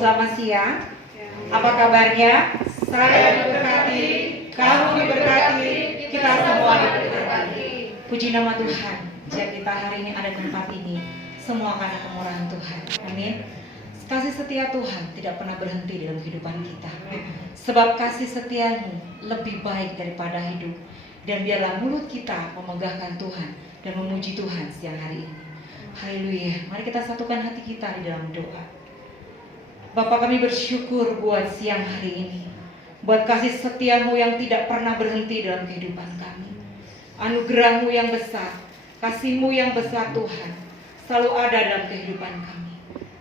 selamat siang. Apa kabarnya? Saya diberkati, kamu diberkati, kita semua diberkati. Puji nama Tuhan, jika kita hari ini ada di tempat ini, semua karena kemurahan Tuhan. Amin. Kasih setia Tuhan tidak pernah berhenti dalam kehidupan kita. Sebab kasih setiamu lebih baik daripada hidup. Dan biarlah mulut kita memegahkan Tuhan dan memuji Tuhan siang hari ini. Haleluya. Mari kita satukan hati kita di dalam doa. Bapa, kami bersyukur buat siang hari ini, buat kasih setiamu yang tidak pernah berhenti dalam kehidupan kami. Anugerahmu yang besar, kasihmu yang besar Tuhan, selalu ada dalam kehidupan kami.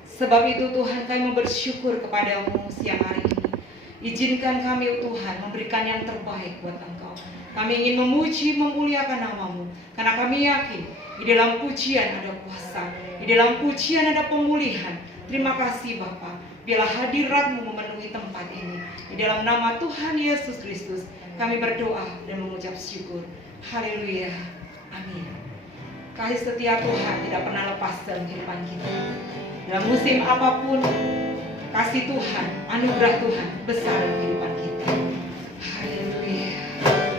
Sebab itu Tuhan, kami bersyukur kepadamu siang hari ini. Izinkan kami Tuhan memberikan yang terbaik buat Engkau. Kami ingin memuji, memuliakan namamu, karena kami yakin di dalam pujian ada kuasa, di dalam pujian ada pemulihan. Terima kasih Bapa, biarlah hadirat-Mu memenuhi tempat ini. Di dalam nama Tuhan Yesus Kristus kami berdoa dan mengucap syukur. Haleluya, amin. Kasih setia Tuhan tidak pernah lepas dalam kehidupan kita. Dalam musim apapun, kasih Tuhan, anugerah Tuhan besar dalam kehidupan kita. Haleluya. Pernah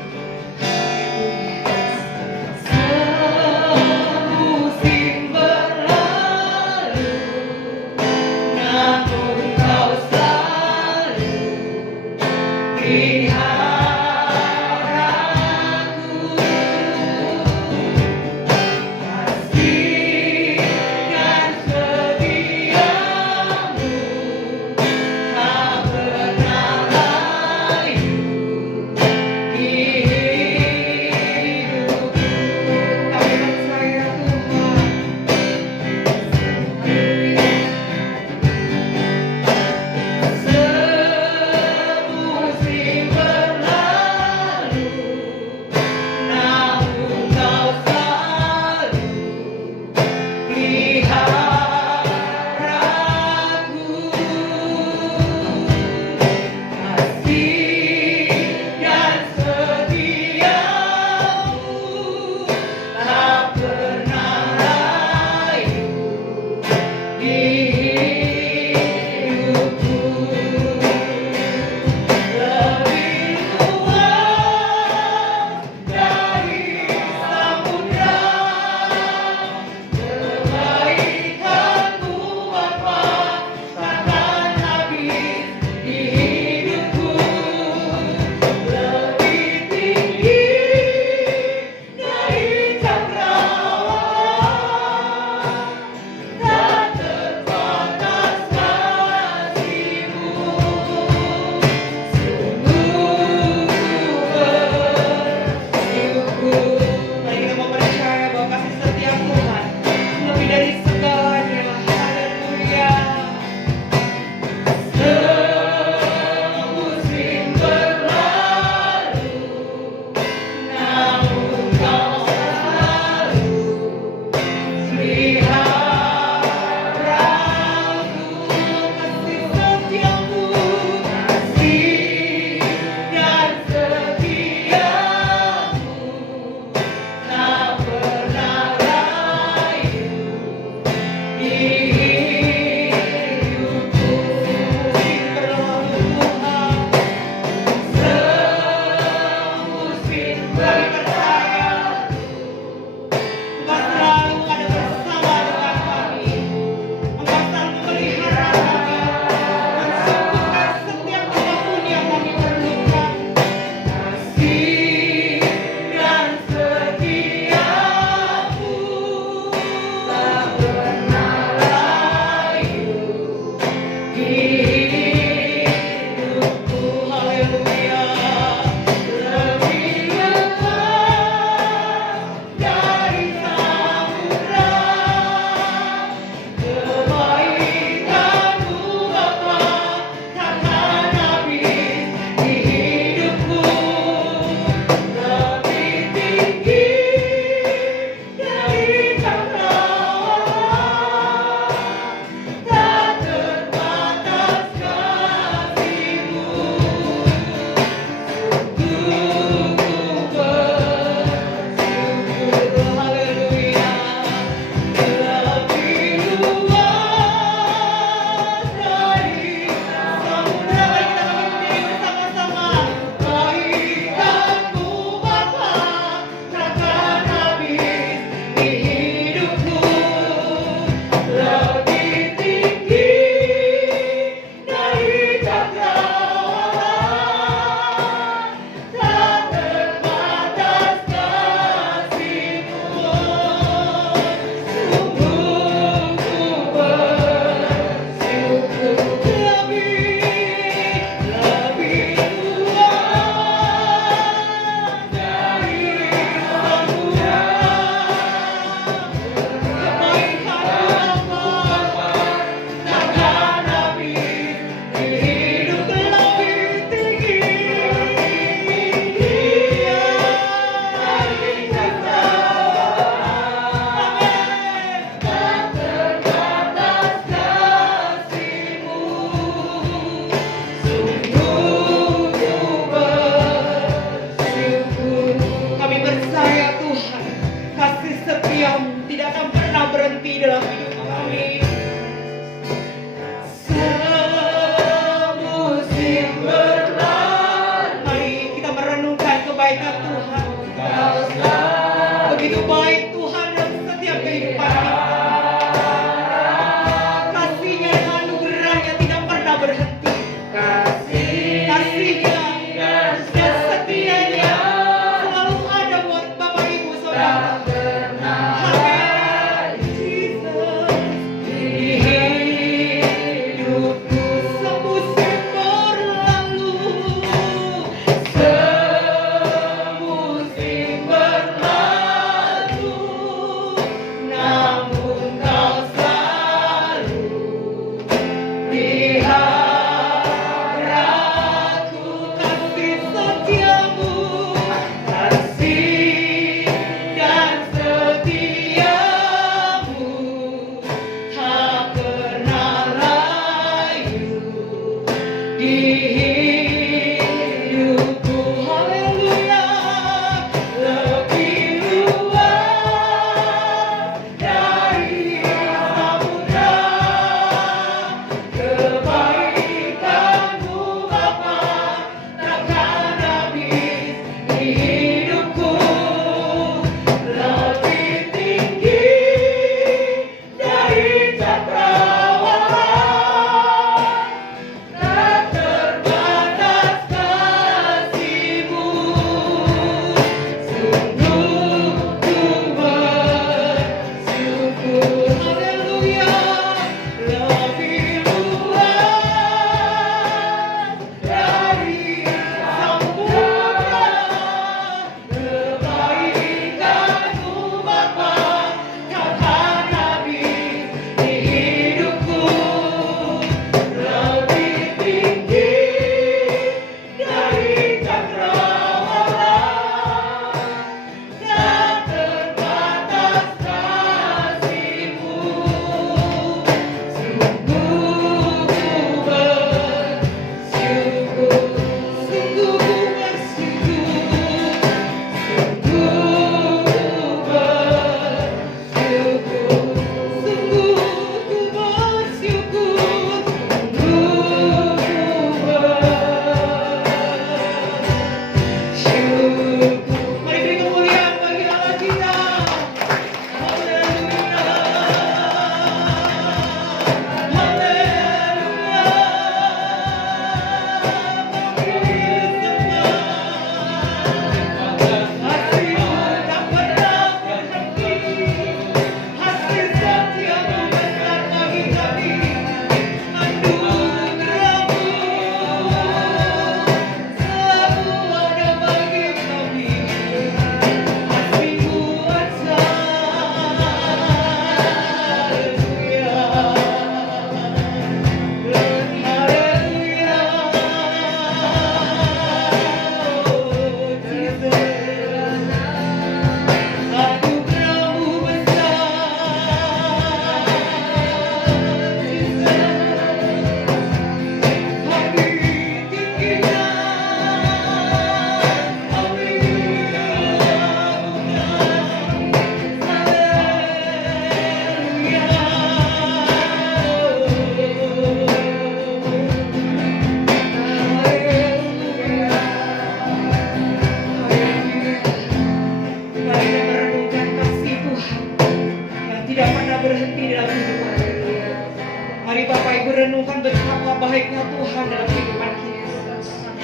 renungkan betapa baiknya Tuhan dalam kehidupan kita.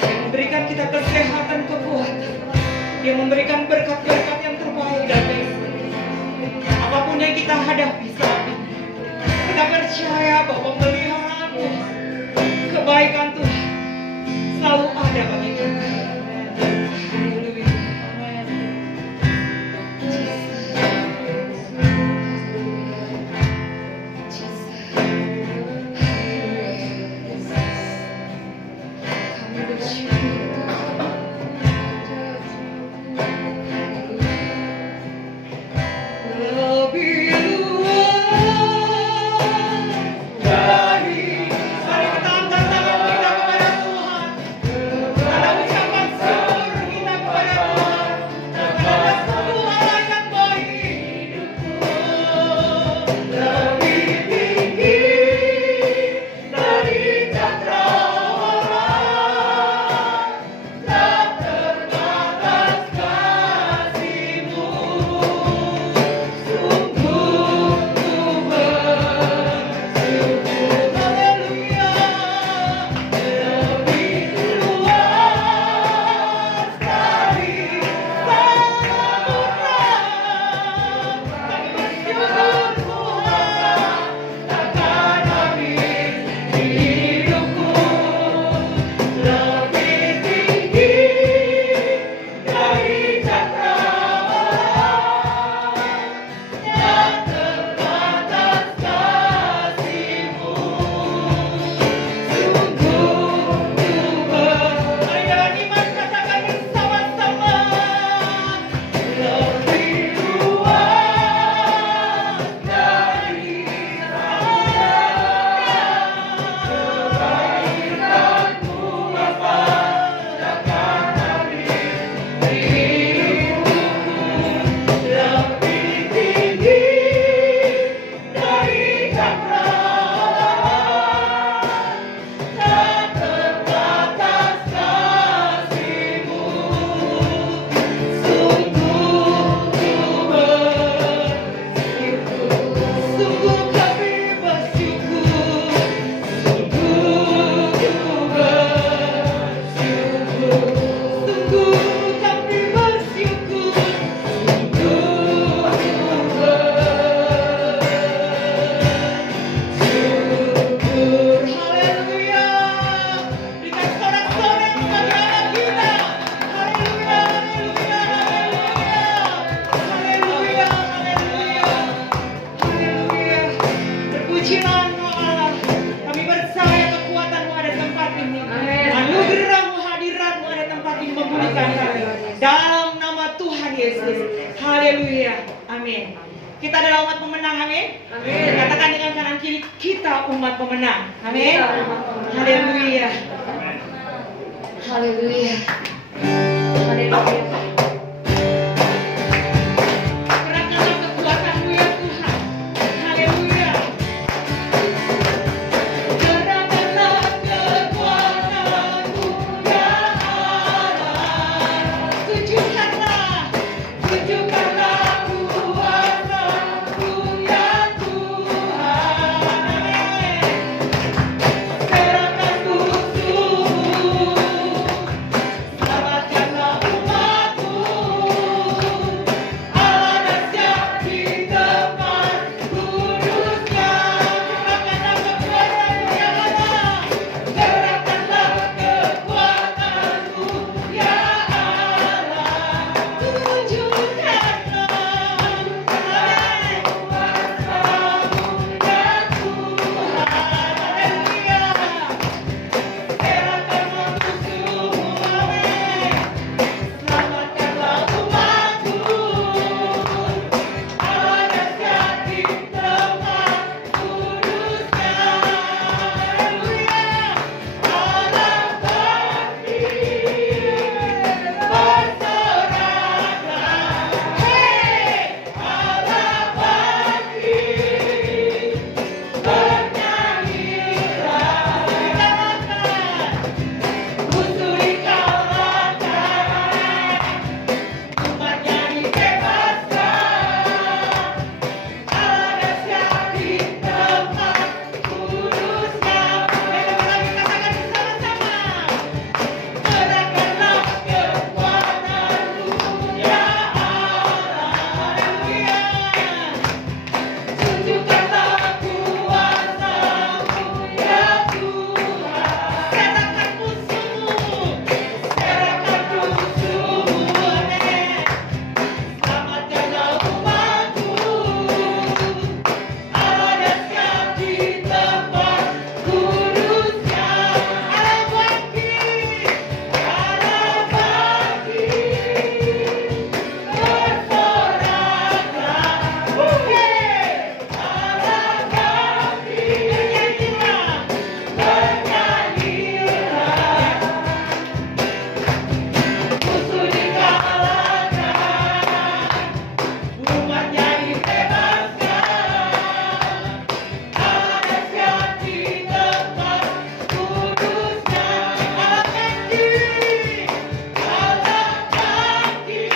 Yang memberikan kita kesehatan, kekuatan. Yang memberikan berkat-berkat yang terbaik dan baik. Apapun yang kita hadapi saat ini, kita percaya bahwa pemeliharaan Tuhan, kebaikan Tuhan selalu ada bagi kita. Haleluya. Yesus. Haleluya. Amin. Kita adalah umat pemenang, amin. Katakan dengan kanan kiri, kita umat pemenang. Amin. Haleluya. Haleluya. Haleluya. Gerakkanlah kekuatan-Mu ya Tuhan. Haleluya. Gerakkanlah kekuatan-Mu ya Allah. Tunjukkanlah kuasa-Mu ya Tuhan. Amin. Serahkan musuh-Mu. Selamatkanlah umat-Mu. Allah dahsyat di tempat kudus-Nya. Gerakkanlah kekuatan-Mu ya Allah. Gerakkanlah kekuatan-Mu ya Allah. Tunjukkanlah amin. Kuasa-Mu ya Tuhan. Haleluya. Serahkanlah musuh-Mu, amin. Selamatkanlah umat-Mu. Allah dahsyat di tempat kudus-Nya. Haleluya. Allah bangkit, bersoraklah. Hei, Allah bangkit, bernyanyilah. Kalahkan musuh, dikalahkan, umatnya dibebaskan. Allah dahsyat di tempat kudus-Nya. Mari lagi katakan bersama-sama. Gerakkanlah kekuatan-Mu ya Allah. Haleluya. Tunjukkanlah kuasa-Mu ya Tuhan. Serahkan musuh-Mu. Serahkan musuh-Mu, amin. Selamatkanlah umat-Mu. Allah dahsyat di tempat kudus-Nya. Allah bangkit, bersoraklah. Hei, Allah bangkit, bernyanyilah, musuh dikalahkan, umatnya dibebaskan. Allah dahsyat di tempat kudus-Nya. Allah bangkit,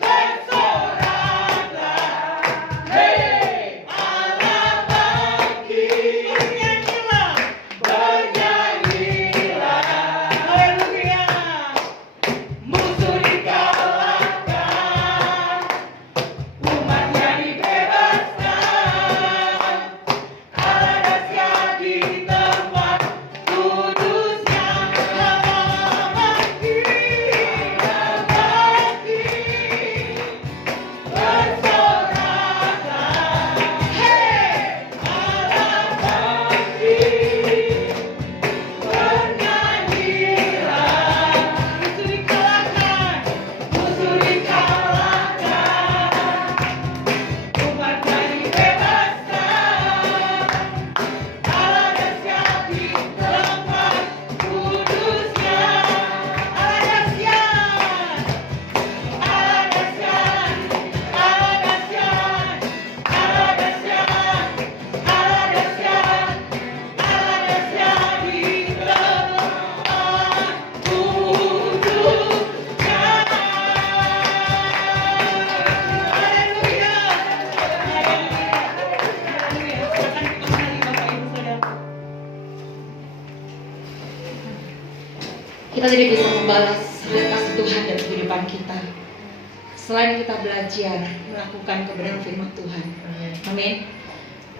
bersoraklah. Hei, Allah bangkit, bernyanyilah, haleluya. Musuh dikalahkan, umatnya dibebaskan. Allah dahsyat di tempat kudus-Nya. Allah bangkit, bersoraklah. Hei, Allah bangkit, bernyanyilah. Musuh dikalahkan, umatnya dibebaskan. Allah dahsyat di tempat kudus-Nya. Allah dahsyat, Allah dahsyat, Allah dahsyat, Allah dahsyat, Allah dahsyat, Allah dahsyat di tempat kudus-Nya. Haleluya. Haleluya. Silakan kembali Bapak Ibu Saudara. Kita tidak bisa membalas kasih Tuhan dalam kehidupan kita selain kita belajar melakukan kebenaran firman Tuhan. Amin.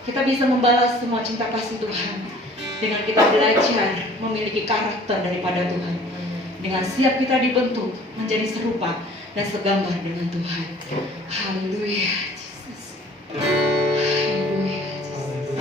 Kita bisa membalas semua cinta kasih Tuhan dengan kita belajar memiliki karakter daripada Tuhan. Dengan siap kita dibentuk menjadi serupa dan segambar dengan Tuhan. Haleluya, Yesus. Haleluya, Yesus.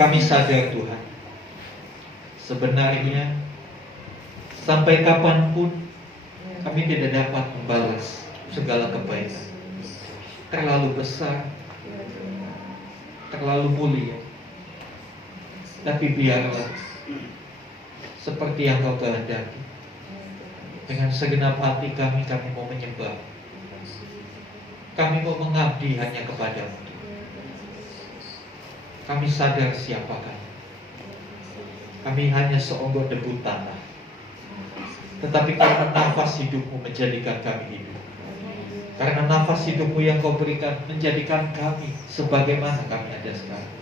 Kami sadar Tuhan, sebenarnya sampai kapanpun kami tidak dapat membalas segala kebaikan. Terlalu besar, terlalu mulia. Tapi biarlah seperti yang Kau kehendaki. Dengan segenap hati kami mau menyembah. Kami mau mengabdi hanya kepadamu. Kami sadar siapa kami. Kami hanya seonggok debu tanah. Tetapi karena nafas hidupmu menjadikan kami hidup. Karena nafas hidupmu yang Kau berikan menjadikan kami sebagaimana kami ada sekarang.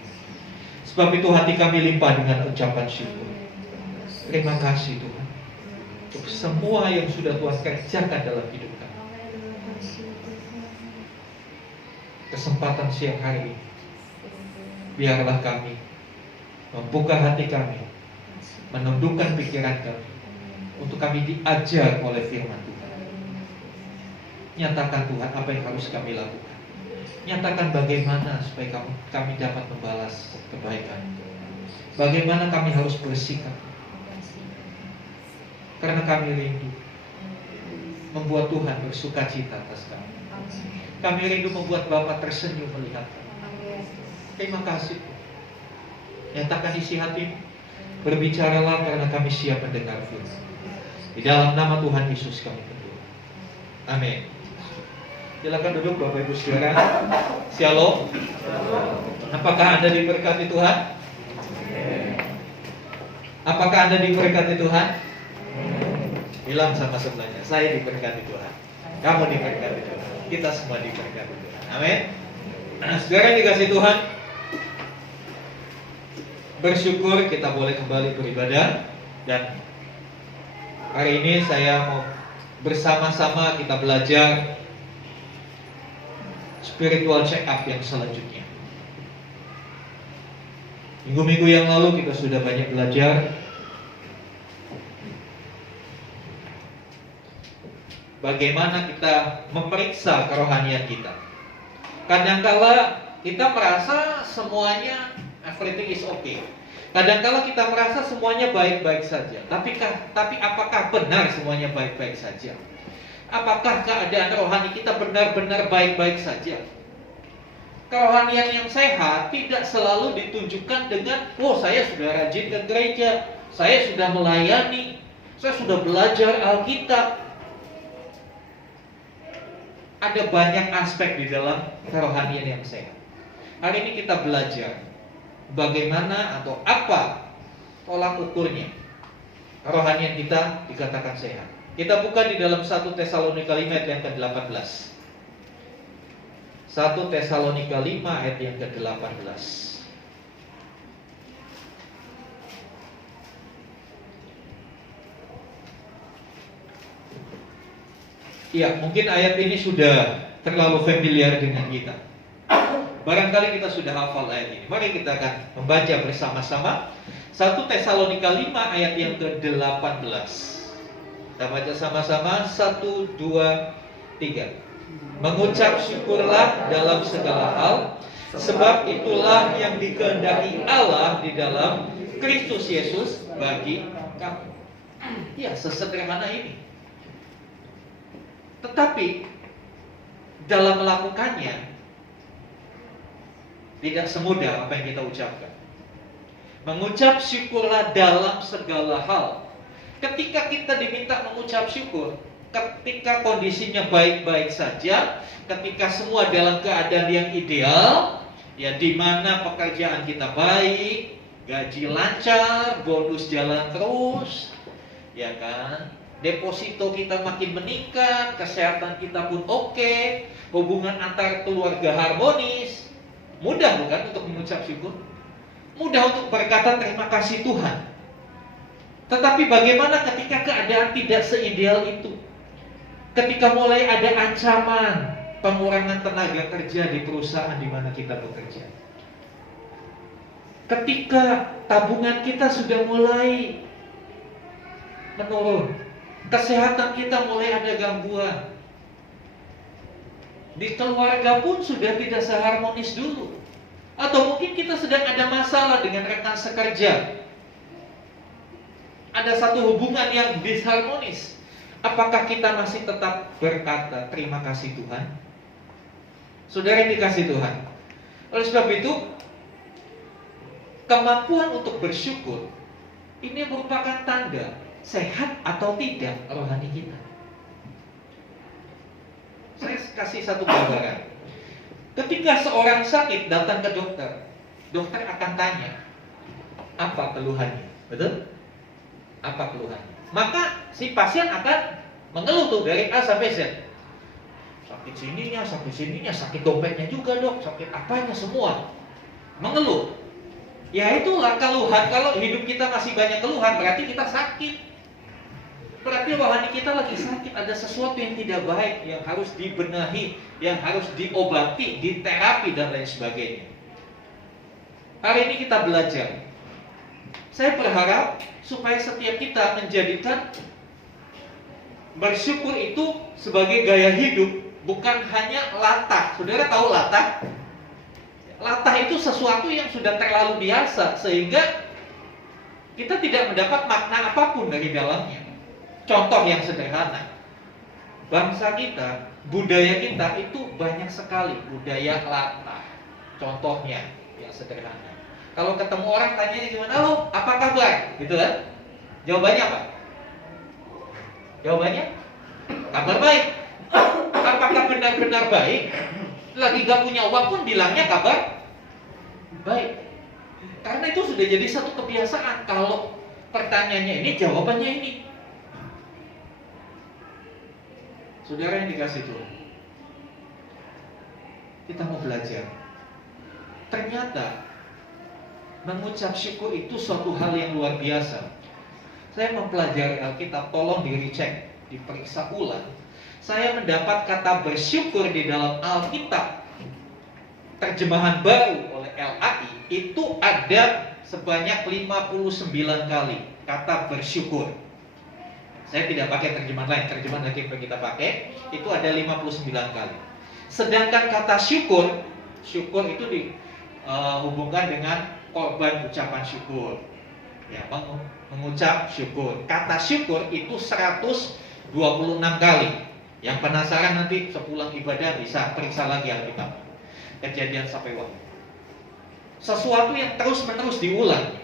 Sebab itu hati kami limpah dengan ucapan syukur. Terima kasih Tuhan untuk semua yang sudah Tuhan kerjakan dalam hidup kami. Kesempatan siang hari ini, biarlah kami membuka hati kami, menundukkan pikiran kami, untuk kami diajar oleh firman Tuhan. Nyatakan Tuhan apa yang harus kami lakukan. Nyatakan bagaimana supaya kami dapat membalas kebaikan. Bagaimana kami harus bersikap. Karena kami rindu membuat Tuhan bersuka cita atas kami. Kami rindu membuat Bapa tersenyum melihat kami. Terima kasih Tuhan. Nyatakan isi hatimu. Berbicaralah karena kami siap mendengar firman. Di dalam nama Tuhan Yesus kami berdoa. Amin. Silakan duduk Bapak Ibu Saudara. Shalom. Apakah Anda diberkati Tuhan? Apakah Anda diberkati Tuhan? Bilang sama sebelahnya, saya diberkati Tuhan. Kamu diberkati Tuhan. Kita semua diberkati Tuhan. Amin. Saudara dikasih Tuhan, bersyukur kita boleh kembali beribadah. Dan hari ini saya mau bersama-sama kita belajar spiritual check up yang selanjutnya. Minggu-minggu yang lalu kita sudah banyak belajar bagaimana kita memeriksa kerohanian kita. Kadangkala kita merasa semuanya everything is okay. Kadangkala kita merasa semuanya baik-baik saja. Tapi apakah benar semuanya baik-baik saja? Apakah keadaan rohani kita benar-benar baik-baik saja? Kerohanian yang sehat tidak selalu ditunjukkan dengan, saya sudah rajin ke gereja, saya sudah melayani, saya sudah belajar Alkitab. Ada banyak aspek di dalam kerohanian yang sehat. Hari ini kita belajar bagaimana atau apa tolak ukurnya kerohanian kita dikatakan sehat. Kita buka di dalam 1 Tesalonika 5 ayat yang ke-18. 1 Tesalonika 5 ayat yang ke-18. Ya, mungkin ayat ini sudah terlalu familiar dengan kita. Barangkali kita sudah hafal ayat ini. Mari kita akan membaca bersama-sama 1 Tesalonika 5 ayat yang ke-18. Kita baca sama-sama. 1, 2, 3. Mengucap syukurlah dalam segala hal, sebab itulah yang dikehendaki Allah di dalam Kristus Yesus bagi kamu. Ya, sesederhana ini. Tetapi dalam melakukannya tidak semudah apa yang kita ucapkan. Mengucap syukurlah dalam segala hal. Ketika kita diminta mengucap syukur, ketika kondisinya baik-baik saja, ketika semua dalam keadaan yang ideal, ya di mana pekerjaan kita baik, gaji lancar, bonus jalan terus, ya kan? Deposito kita makin meningkat, kesehatan kita pun oke, hubungan antar keluarga harmonis. Mudah bukan untuk mengucap syukur? Mudah untuk berkata terima kasih Tuhan. Tetapi bagaimana ketika keadaan tidak seideal itu? Ketika mulai ada ancaman pengurangan tenaga kerja di perusahaan di mana kita bekerja. Ketika tabungan kita sudah mulai menurun, kesehatan kita mulai ada gangguan. Di keluarga pun sudah tidak seharmonis dulu. Atau mungkin kita sedang ada masalah dengan rekan sekerja. Ada satu hubungan yang disharmonis. Apakah kita masih tetap berkata terima kasih Tuhan? Saudara yang dikasih Tuhan, oleh sebab itu kemampuan untuk bersyukur ini merupakan tanda sehat atau tidak rohani kita. Saya kasih satu gambaran. Ketika seorang sakit datang ke dokter, dokter akan tanya, apa keluhannya? Betul? Apa keluhannya? Maka si pasien akan mengeluh tuh dari A sampai Z. Sakit sininya, sakit dompetnya juga dok, sakit apanya semua. Mengeluh. Ya itulah keluhan. Kalau hidup kita masih banyak keluhan, berarti kita sakit. Berarti rohani kita lagi sakit. Ada sesuatu yang tidak baik, yang harus dibenahi, yang harus diobati, diterapi dan lain sebagainya. Hari ini kita belajar. Saya berharap supaya setiap kita menjadikan bersyukur itu sebagai gaya hidup, bukan hanya latah. Saudara tahu latah? Latah itu sesuatu yang sudah terlalu biasa, sehingga kita tidak mendapat makna apapun dari dalamnya. Contoh yang sederhana, bangsa kita, budaya kita itu banyak sekali budaya latah. Contohnya yang sederhana, kalau ketemu orang tanya gimana, halo, apa kabar? Gitu kan? Jawabannya apa? Jawabannya kabar baik. Apakah benar-benar baik? Lagi gak punya uang pun bilangnya kabar baik. Karena itu sudah jadi satu kebiasaan. Kalau pertanyaannya ini, jawabannya ini. Saudara yang dikasih Tuhan, kita mau belajar. Ternyata mengucap syukur itu suatu hal yang luar biasa. Saya mempelajari Alkitab, tolong di-recheck, diperiksa ulang. Saya mendapat kata bersyukur di dalam Alkitab terjemahan baru oleh LAI itu ada sebanyak 59 kali kata bersyukur. Saya tidak pakai terjemahan lain, terjemahan yang kita pakai itu ada 59 kali. Sedangkan kata syukur, syukur itu dihubungkan dengan korban ucapan syukur. Ya, mengucap syukur. Kata syukur itu 126 kali. Yang penasaran nanti sepulang ibadah bisa periksa lagi Alkitab. Kejadian sampai Wahyu. Sesuatu yang terus-menerus diulang.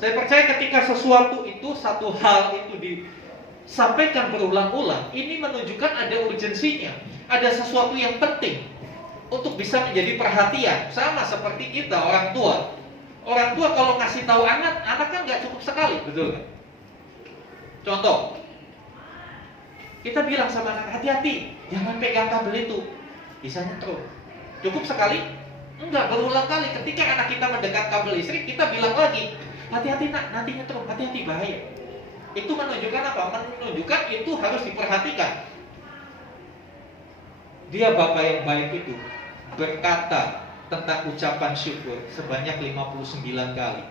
Saya percaya ketika sesuatu itu, satu hal itu disampaikan berulang-ulang, ini menunjukkan ada urgensinya. Ada sesuatu yang penting untuk bisa menjadi perhatian. Sama seperti kita, orang tua. Orang tua kalau ngasih tahu anak kan nggak cukup sekali, betul kan? Contoh, kita bilang sama anak, hati-hati, jangan pegang kabel itu, bisa nyetrum. Cukup sekali? Enggak, berulang kali. Ketika anak kita mendekat kabel listrik, kita bilang lagi, hati-hati nak, nanti nyetrum, hati-hati, bahaya. Itu menunjukkan apa? Menunjukkan itu harus diperhatikan. Dia Bapak yang baik itu berkata tentang ucapan syukur sebanyak 59 kali.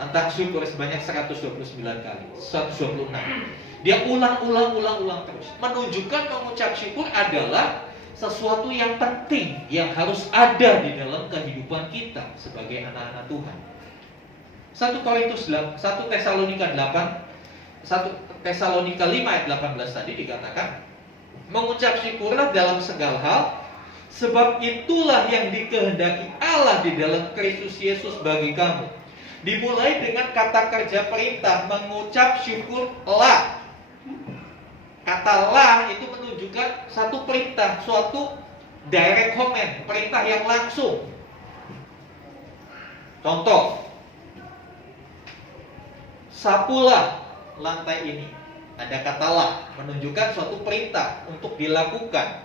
Tentang syukur sebanyak 129 kali, 126. Dia ulang terus. Menunjukkan mengucap syukur adalah sesuatu yang penting, yang harus ada di dalam kehidupan kita sebagai anak-anak Tuhan. 1 Tesalonika 5 ayat 18 tadi dikatakan, mengucap syukurlah dalam segala hal, sebab itulah yang dikehendaki Allah di dalam Kristus Yesus bagi kamu. Dimulai dengan kata kerja perintah, mengucap syukurlah. Kata lah itu menunjukkan satu perintah, suatu direct command, perintah yang langsung. Contoh, sapulah lantai ini. Ada kata lah, menunjukkan suatu perintah untuk dilakukan.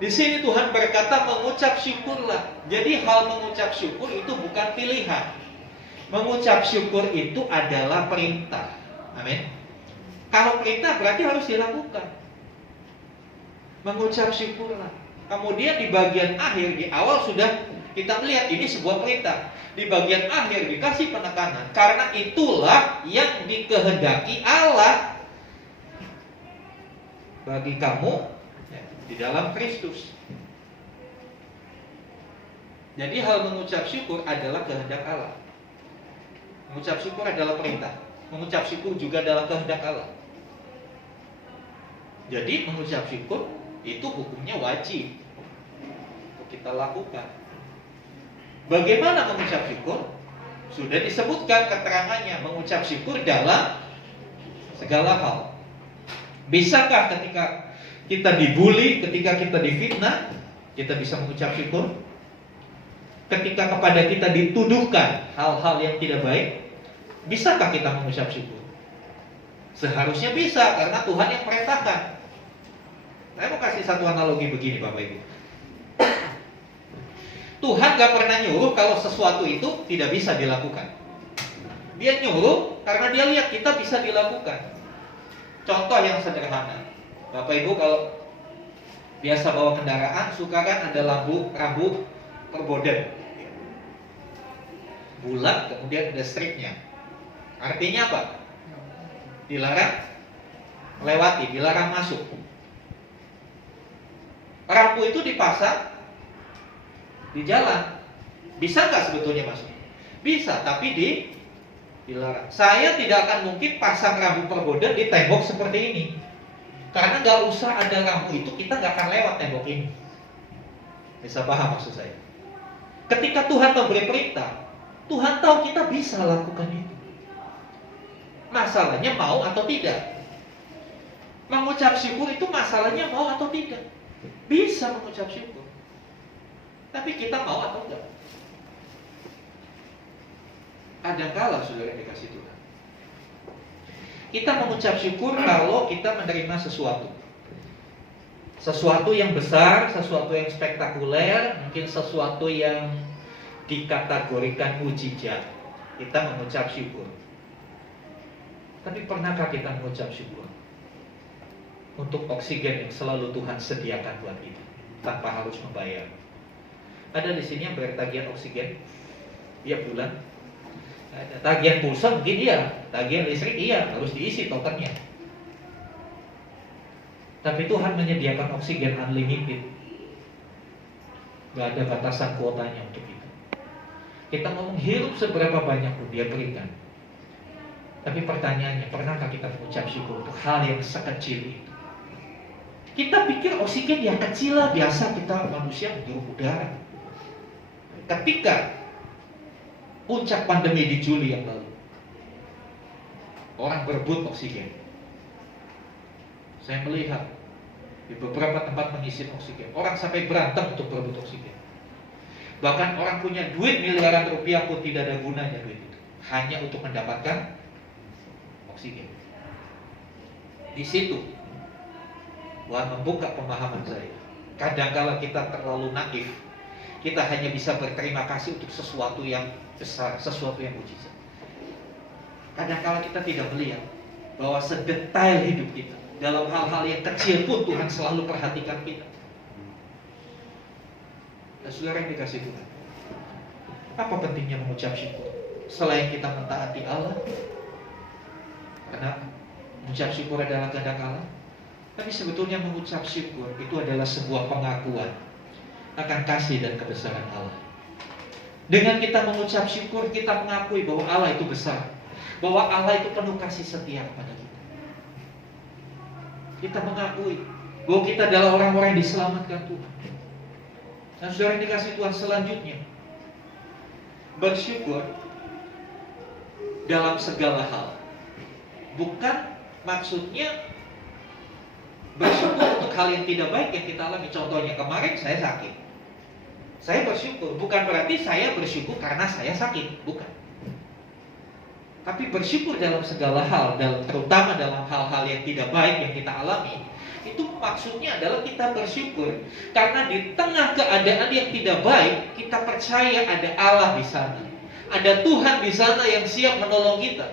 Di sini Tuhan berkata mengucap syukurlah. Jadi hal mengucap syukur itu bukan pilihan. Mengucap syukur itu adalah perintah. Amin. Kalau perintah berarti harus dilakukan. Mengucap syukurlah. Kemudian di bagian akhir, di awal sudah kita melihat ini sebuah perintah. Di bagian akhir dikasih penekanan, karena itulah yang dikehendaki Allah bagi kamu di dalam Kristus. Jadi hal mengucap syukur adalah kehendak Allah. Mengucap syukur adalah perintah. Mengucap syukur juga adalah kehendak Allah. Jadi mengucap syukur itu hukumnya wajib untuk kita lakukan. Bagaimana mengucap syukur? Sudah disebutkan keterangannya, mengucap syukur dalam segala hal. Bisakah ketika kita dibully, ketika kita difitnah, kita bisa mengucap syukur? Ketika kepada kita dituduhkan hal-hal yang tidak baik, bisakah kita mengucap syukur? Seharusnya bisa, karena Tuhan yang perintahkan. Saya mau kasih satu analogi begini Bapak Ibu. Tuhan gak pernah nyuruh kalau sesuatu itu tidak bisa dilakukan. Dia nyuruh karena dia lihat kita bisa dilakukan. Contoh yang sederhana, Bapak Ibu kalau biasa bawa kendaraan, suka kan ada rambu perboden bulat, kemudian ada stripnya. Artinya apa? Dilarang melewati, dilarang masuk. Rambu itu dipasang di jalan, bisa nggak sebetulnya masuk? Bisa, tapi dilarang. Saya tidak akan mungkin pasang rambu perboden di tembok seperti ini, karena nggak usah ada rambu itu, kita nggak akan lewat tembok ini. Bisa paham maksud saya? Ketika Tuhan memberi perintah, Tuhan tahu kita bisa lakukan itu. Masalahnya mau atau tidak. Mengucap syukur itu masalahnya mau atau tidak. Bisa mengucap syukur, tapi kita mau atau enggak? Kadangkala saudara dikasih Tuhan, kita mengucap syukur kalau kita menerima sesuatu yang besar, sesuatu yang spektakuler, mungkin sesuatu yang dikategorikan mujizat. Kita mengucap syukur. Tapi pernahkah kita mengucap syukur untuk oksigen yang selalu Tuhan sediakan buat kita tanpa harus membayar? Ada di sini yang bayar tagihan oksigen tiap bulan. Ada tagihan pulsa mungkin iya, tagihan listrik iya, harus diisi tokennya. Tapi Tuhan menyediakan oksigen unlimited. Gak ada batasan kuotanya untuk kita. Kita mau menghirup seberapa banyak pun Dia berikan. Tapi pertanyaannya, pernahkah kita mengucap syukur untuk hal yang sekecil itu? Kita pikir oksigen yang kecil lah, biasa kita manusia menghirup udara. Ketika puncak pandemi di Juli yang lalu, orang berebut oksigen. Saya melihat di beberapa tempat pengisian oksigen, orang sampai berantem untuk berebut oksigen. Bahkan orang punya duit miliaran rupiah pun tidak ada gunanya duit itu, hanya untuk mendapatkan oksigen. Di situ Tuhan membuka pemahaman saya. Kadangkala kita terlalu naif. Kita hanya bisa berterima kasih untuk sesuatu yang besar, sesuatu yang mujizat. Kadangkala kita tidak melihat bahwa sedetail hidup kita, dalam hal-hal yang kecil pun Tuhan selalu perhatikan kita. Dan saudara yang dikasih Tuhan, apa pentingnya mengucap syukur? Selain kita mentaati Allah, karena mengucap syukur adalah kehendak Allah, tapi sebetulnya mengucap syukur itu adalah sebuah pengakuan akan kasih dan kebesaran Allah. Dengan kita mengucap syukur, kita mengakui bahwa Allah itu besar, bahwa Allah itu penuh kasih setia kepada kita. Kita mengakui bahwa kita adalah orang-orang yang diselamatkan Tuhan. Dan saudara yang dikasih Tuhan, selanjutnya bersyukur dalam segala hal. Bukan maksudnya bersyukur untuk hal yang tidak baik yang kita alami. Contohnya kemarin saya sakit, saya bersyukur. Bukan berarti saya bersyukur karena saya sakit, bukan. Tapi bersyukur dalam segala hal, terutama dalam hal-hal yang tidak baik yang kita alami. Itu maksudnya adalah kita bersyukur karena di tengah keadaan yang tidak baik, kita percaya ada Allah di sana, ada Tuhan di sana yang siap menolong kita.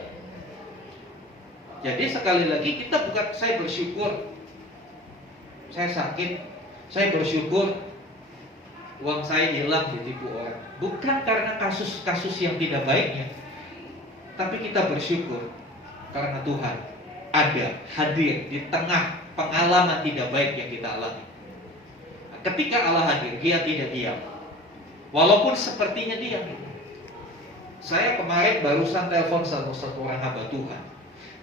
Jadi sekali lagi kita bukan saya bersyukur saya sakit, saya bersyukur uang saya hilang ditipu orang. Bukan karena kasus-kasus yang tidak baiknya, tapi kita bersyukur karena Tuhan ada, hadir di tengah pengalaman tidak baik yang kita alami. Ketika Allah hadir, Dia tidak diam. Walaupun sepertinya diam. Saya kemarin barusan telepon satu orang hamba Tuhan.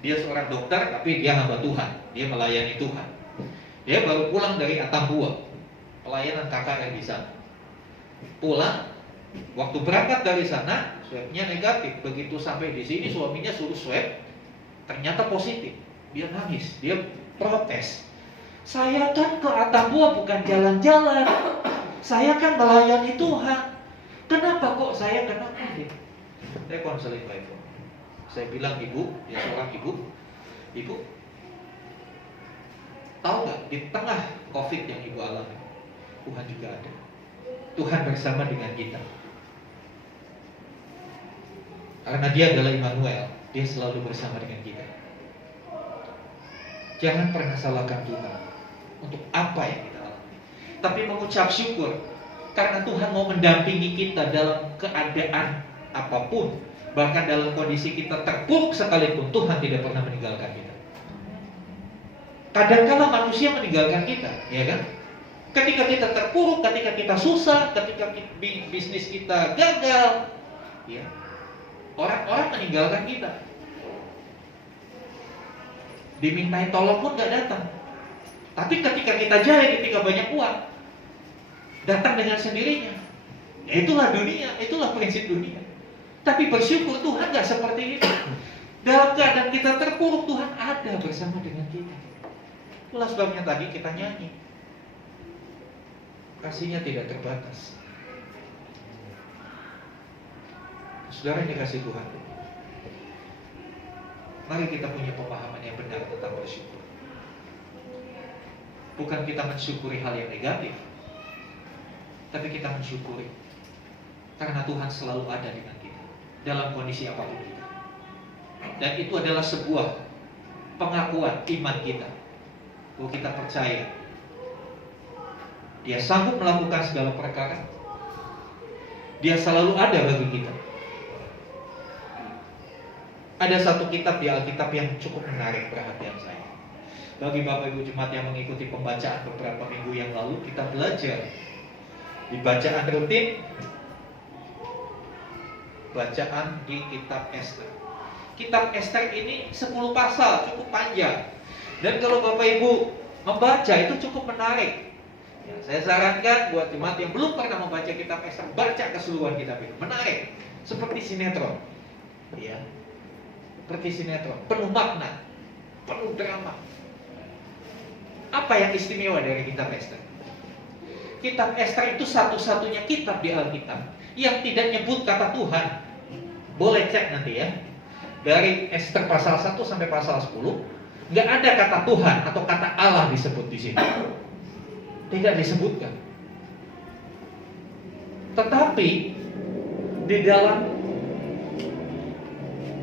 Dia seorang dokter, tapi dia hamba Tuhan. Dia melayani Tuhan. Dia baru pulang dari Atambua, pelayanan KKR di sana. Pulang, waktu berangkat dari sana, swabnya negatif. Begitu sampai di sini, suaminya suruh swab, ternyata positif. Dia nangis, dia protes. Saya kan ke Atambua bukan jalan-jalan. Saya kan melayani Tuhan. Kenapa kok saya kena COVID? Saya konseling by phone. Saya bilang, ibu, dia seorang ibu, tahu nggak di tengah COVID yang ibu alami, Tuhan juga ada. Tuhan bersama dengan kita. Karena dia adalah Immanuel, dia selalu bersama dengan kita. Jangan pernah salahkan Tuhan untuk apa yang kita alami, tapi mengucap syukur karena Tuhan mau mendampingi kita dalam keadaan apapun. Bahkan dalam kondisi kita terpuruk sekalipun, Tuhan tidak pernah meninggalkan kita. Kadang-kala manusia meninggalkan kita, ya kan? Ketika kita terpuruk, ketika kita susah, ketika bisnis kita gagal, ya, orang-orang meninggalkan kita. Dimintai tolong pun gak datang. Tapi ketika kita jaya, ketika banyak uang, datang dengan sendirinya. Ya, itulah dunia, itulah prinsip dunia. Tapi bersyukur Tuhan gak seperti itu. Dalam keadaan kita terpuruk, Tuhan ada bersama dengan kita. Itulah sebabnya tadi kita nyanyi, kasihnya tidak terbatas. Saudara yang dikasih Tuhan, mari kita punya pemahaman yang benar tentang bersyukur. Bukan kita mensyukuri hal yang negatif, tapi kita mensyukuri karena Tuhan selalu ada dengan kita dalam kondisi apapun kita. Dan itu adalah sebuah pengakuan iman kita, bahwa kita percaya Dia sanggup melakukan segala perkara. Dia selalu ada bagi kita. Ada satu kitab di Alkitab yang cukup menarik perhatian saya. Bagi Bapak Ibu Jemaat yang mengikuti pembacaan beberapa minggu yang lalu, kita belajar di bacaan rutin, bacaan di kitab Ester. Kitab Ester ini 10 pasal, cukup panjang. Dan kalau Bapak Ibu membaca itu cukup menarik. Ya, saya sarankan buat jemaat yang belum pernah membaca kitab Ester, baca keseluruhan kitab itu. Menarik, seperti sinetron. Ya. Seperti sinetron, penuh makna, penuh drama. Apa yang istimewa dari kitab Ester? Kitab Ester itu satu-satunya kitab di Alkitab yang tidak nyebut kata Tuhan. Boleh cek nanti ya. Dari Ester pasal 1 sampai pasal 10, nggak ada kata Tuhan atau kata Allah disebut di sini. Tidak disebutkan. Tetapi di dalam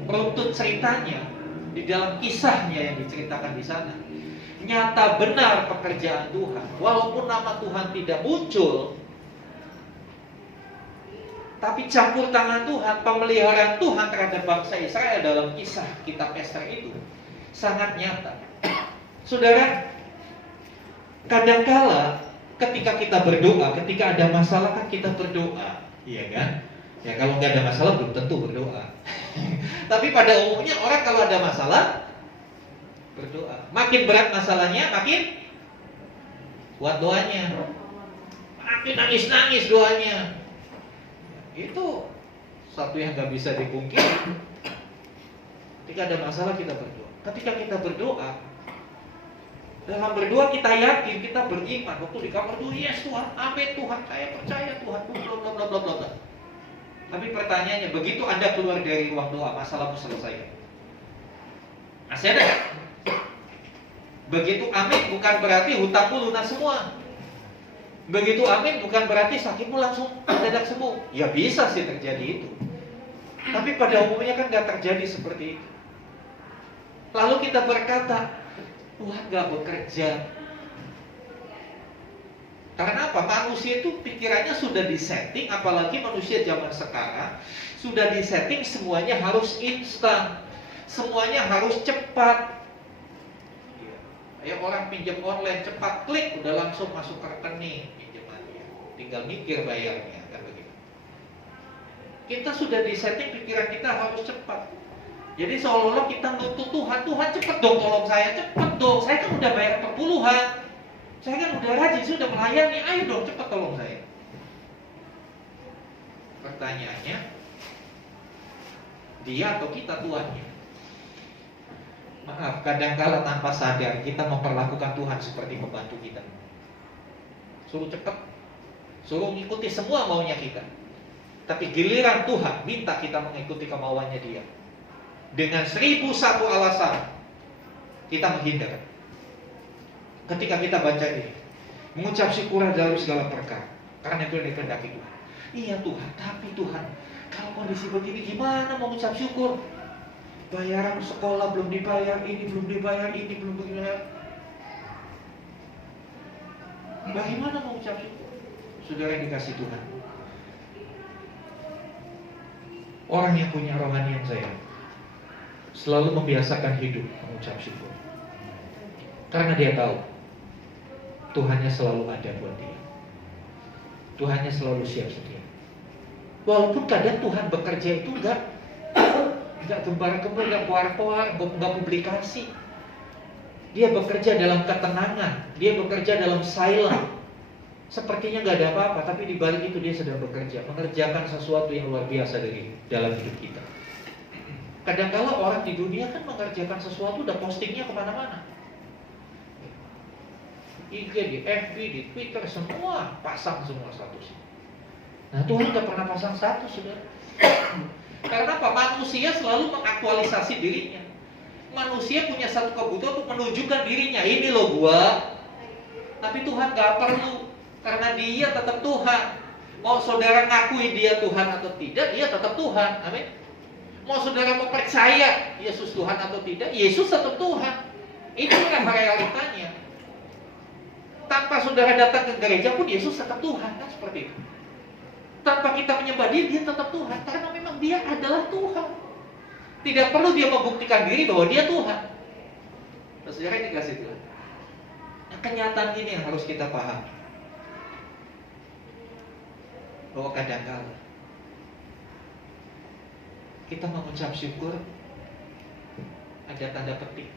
runtut ceritanya, di dalam kisahnya yang diceritakan di sana, nyata benar pekerjaan Tuhan. Walaupun nama Tuhan tidak muncul, tapi campur tangan Tuhan, pemeliharaan Tuhan terhadap bangsa Israel dalam kisah kitab Ester itu sangat nyata. Saudara, kadangkala ketika kita berdoa, ketika ada masalah kan kita berdoa, iya kan? Ya kalau nggak ada masalah belum tentu berdoa. Tapi pada umumnya orang kalau ada masalah berdoa. Makin berat masalahnya, makin kuat doanya. Makin nangis-nangis doanya. Itu satu yang nggak bisa dipungkiri. Ketika ada masalah kita berdoa. Ketika kita berdoa, dalam berdoa kita yakin, kita beriman. Waktu di kamar doa, yes Tuhan, amin Tuhan, saya percaya Tuhan, bla bla bla bla. Tapi pertanyaannya, begitu Anda keluar dari ruang doa, masalahmu selesai. Masih ada? Begitu amin bukan berarti hutangmu lunas semua. Begitu amin bukan berarti sakitmu langsung mendadak sembuh. Ya bisa sih terjadi itu. Tapi pada umumnya kan gak terjadi seperti itu. Lalu kita berkata, Tuhan gak bekerja. Karena apa? Manusia itu pikirannya sudah disetting, apalagi manusia zaman sekarang sudah disetting semuanya harus instan, semuanya harus cepat. Ya, orang pinjam online cepat, klik udah langsung masuk ke rekening pinjamannya, tinggal mikir bayarnya, kan begitu. Kita sudah disetting pikiran kita harus cepat. Jadi seolah-olah kita nuntut Tuhan, Tuhan cepet dong tolong saya, cepet dong, saya kan udah bayar perpuluhan, saya kan udah rajin, saya udah melayani, ayo dong cepet tolong saya. Pertanyaannya, dia atau kita Tuhannya? Maaf, kadangkala tanpa sadar kita memperlakukan Tuhan seperti pembantu kita. Suruh cepet, suruh mengikuti semua maunya kita. Tapi giliran Tuhan minta kita mengikuti kemauannya Dia, dengan 1001 alasan kita menghindar. Ketika kita baca ini, mengucap syukur dalam segala perkara, karena itu yang dikehendaki Tuhan. Iya Tuhan, tapi Tuhan, kalau kondisi begini gimana mau mengucap syukur? Bayaran sekolah belum dibayar, ini belum dibayar, ini belum dibayar. Bagaimana mau mengucap syukur? Saudara yang dikasih Tuhan, orang yang punya rohani yang sayang selalu membiasakan hidup mengucap syukur, karena dia tahu Tuhannya selalu ada buat dia. Tuhannya selalu siap sedia. Walaupun kadang Tuhan bekerja itu enggak gembar-gembor, enggak keluar-keluar, enggak publikasi. Dia bekerja dalam ketenangan, dia bekerja dalam silent. Sepertinya enggak ada apa-apa, tapi di balik itu dia sedang bekerja, mengerjakan sesuatu yang luar biasa dari dalam hidup kita. Kadang-kala orang di dunia kan mengerjakan sesuatu udah postingnya kemana-mana. IG, di FB, di Twitter, semua pasang semua statusnya. Nah Tuhan gak pernah pasang status, saudara. Karena apa? Manusia selalu mengaktualisasi dirinya. Manusia punya satu kebutuhan untuk menunjukkan dirinya. Ini loh gua. Tapi Tuhan gak perlu, karena Dia tetap Tuhan. Mau saudara ngakui Dia Tuhan atau tidak, Dia tetap Tuhan. Amin. Mau saudara mau percaya Yesus Tuhan atau tidak, Yesus tetap Tuhan. Itu adalah realitanya. Tanpa saudara datang ke gereja pun Yesus tetap Tuhan, kan seperti itu. Tanpa kita menyembah Dia tetap Tuhan, karena memang Dia adalah Tuhan. Tidak perlu Dia membuktikan diri bahwa Dia Tuhan. Saudara yang dikasih Tuhan, nah, kenyataan ini yang harus kita pahami, bahwa kadang-kala kita mengucap syukur ada tanda petik.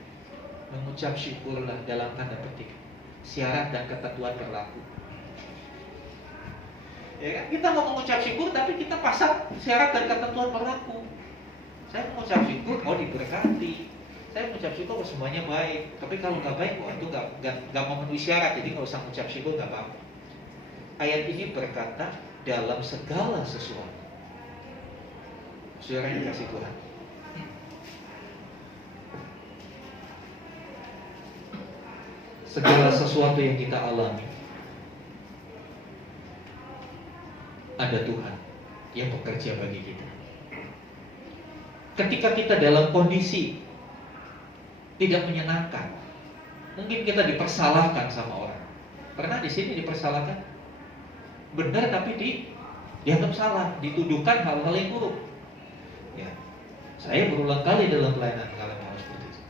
Mengucap syukurlah dalam tanda petik, syarat dan ketentuan berlaku. Ya kan? Kita mau mengucap syukur tapi kita pasang syarat dan ketentuan berlaku. Saya mengucap syukur mau diberkati, saya mengucap syukur semuanya baik. Tapi kalau nggak baik, wah itu nggak memenuhi syarat, jadi nggak usah mengucap syukur, nggak apa-apa. Ayat ini berkata dalam segala sesuatu. Saudara yang dikasih Tuhan, segala sesuatu yang kita alami ada Tuhan yang bekerja bagi kita. Ketika kita dalam kondisi tidak menyenangkan, mungkin kita dipersalahkan sama orang. Pernah di sini dipersalahkan? Benar tapi dianggap salah, dituduhkan hal-hal yang buruk. Ya, saya berulang kali dalam pelayanan mengalami hal seperti itu.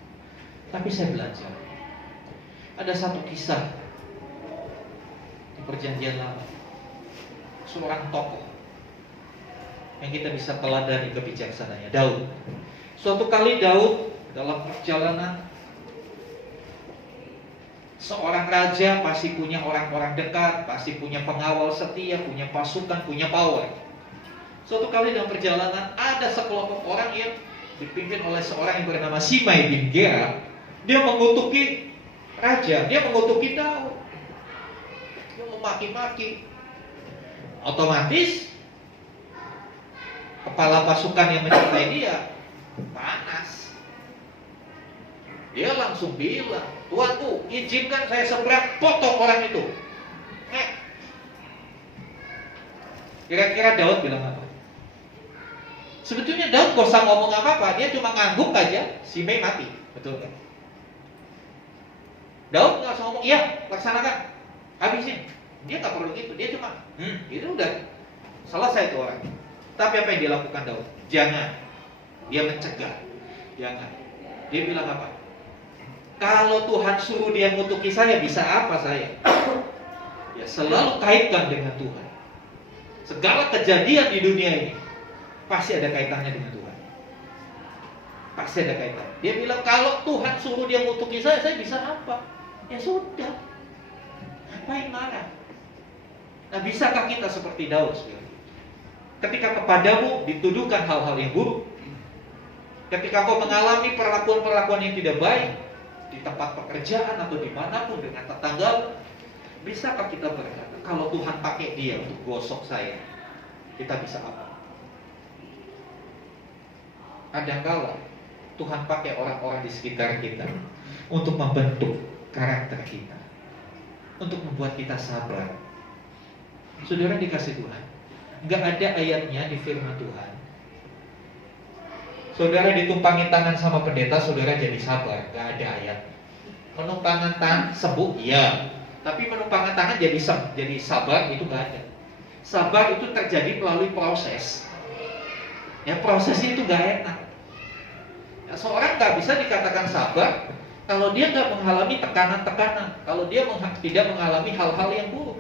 Tapi saya belajar. Ada satu kisah di Perjanjian Lama, seorang tokoh yang kita bisa teladani kebijaksanaannya, Daud. Suatu kali Daud dalam perjalanan, seorang raja pasti punya orang-orang dekat, pasti punya pengawal setia, punya pasukan, punya power. Suatu kali dalam perjalanan ada sekelompok orang yang dipimpin oleh seorang yang bernama Shimei bin Gera. Dia mengutuki raja, dia mengutuki Daud, dia memaki-maki. Otomatis kepala pasukan yang menyertai dia panas. Dia langsung bilang, "Tuanku, izinkan saya seberang, potong orang itu." Kira-kira Daud bilang apa? Sebetulnya Daud gak usah ngomong apa-apa, dia cuma ngangguk aja, Shimei mati, betul kan? Daud gak usah ngomong, iya, laksanakan, habisin. Dia gak perlu gitu, dia cuma, itu udah selesai tuh orang. Tapi apa yang dilakukan Daud? Jangan. Dia mencegah. Jangan. Dia bilang apa? Kalau Tuhan suruh dia ngutuki saya, bisa apa saya? Ya selalu kaitkan dengan Tuhan. Segala kejadian di dunia ini pasti ada kaitannya dengan Tuhan. Pasti ada kaitan. Dia bilang kalau Tuhan suruh dia ngutuki saya bisa apa? Ya sudah. Ngapain marah? Nah, bisakah kita seperti Daud? Ketika kepadamu dituduhkan hal-hal yang buruk, ketika kau mengalami perlakuan-perlakuan yang tidak baik di tempat pekerjaan atau dimanapun dengan tetangga, bisakah kita berkata, kalau Tuhan pakai dia untuk gosok saya, kita bisa apa? Kadang-kala Tuhan pakai orang-orang di sekitar kita untuk membentuk karakter kita, untuk membuat kita sabar. Saudara dikasih Tuhan, nggak ada ayatnya di firman Tuhan saudara ditumpangi tangan sama pendeta, saudara jadi sabar. Nggak ada ayat. Menumpangan tangan sembuh, iya. Tapi menumpangan tangan jadi sabar, itu nggak ada. Sabar itu terjadi melalui proses. Ya, prosesnya itu nggak enak. Ya, seorang nggak bisa dikatakan sabar kalau dia nggak mengalami tekanan-tekanan, kalau dia tidak mengalami hal-hal yang buruk.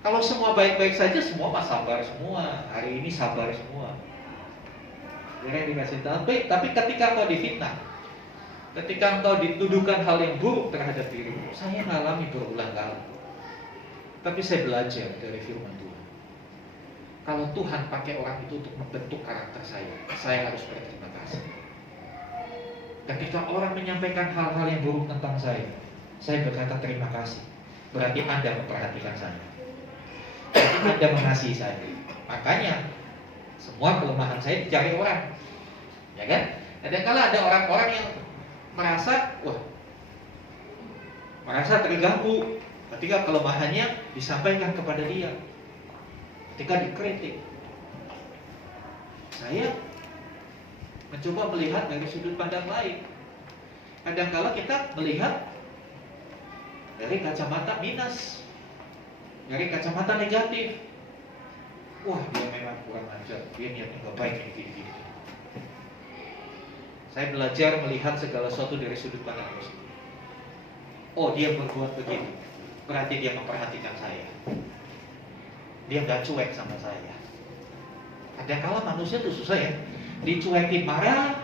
Kalau semua baik-baik saja, semua mah sabar semua. Hari ini sabar semua. Jangan dikasih tapi ketika kau difitnah, ketika engkau dituduhkan hal yang buruk terhadap dirimu, saya mengalami berulang kali. Tapi saya belajar dari firman Tuhan. Kalau Tuhan pakai orang itu untuk membentuk karakter saya harus berterima kasih. Ketika orang menyampaikan hal-hal yang buruk tentang saya berkata terima kasih. Berarti Anda memperhatikan saya. Berarti Anda mengasihi saya. Makanya semua kelemahan saya dicari orang, ya kan? Kadang-kala ada orang-orang yang merasa terganggu ketika kelemahannya disampaikan kepada dia, ketika dikritik. Saya mencoba melihat dari sudut pandang lain. Kadang-kala kita melihat dari kacamata minus, dari kacamata negatif. Wah, dia memang kurang ajar, dia niatnya nggak baik gini. Saya belajar melihat segala sesuatu dari sudut pandang positif. Oh, dia berbuat begitu, berarti dia memperhatikan saya. Dia nggak cuek sama saya. Kadang-kala manusia tuh susah ya, dicuekin marah,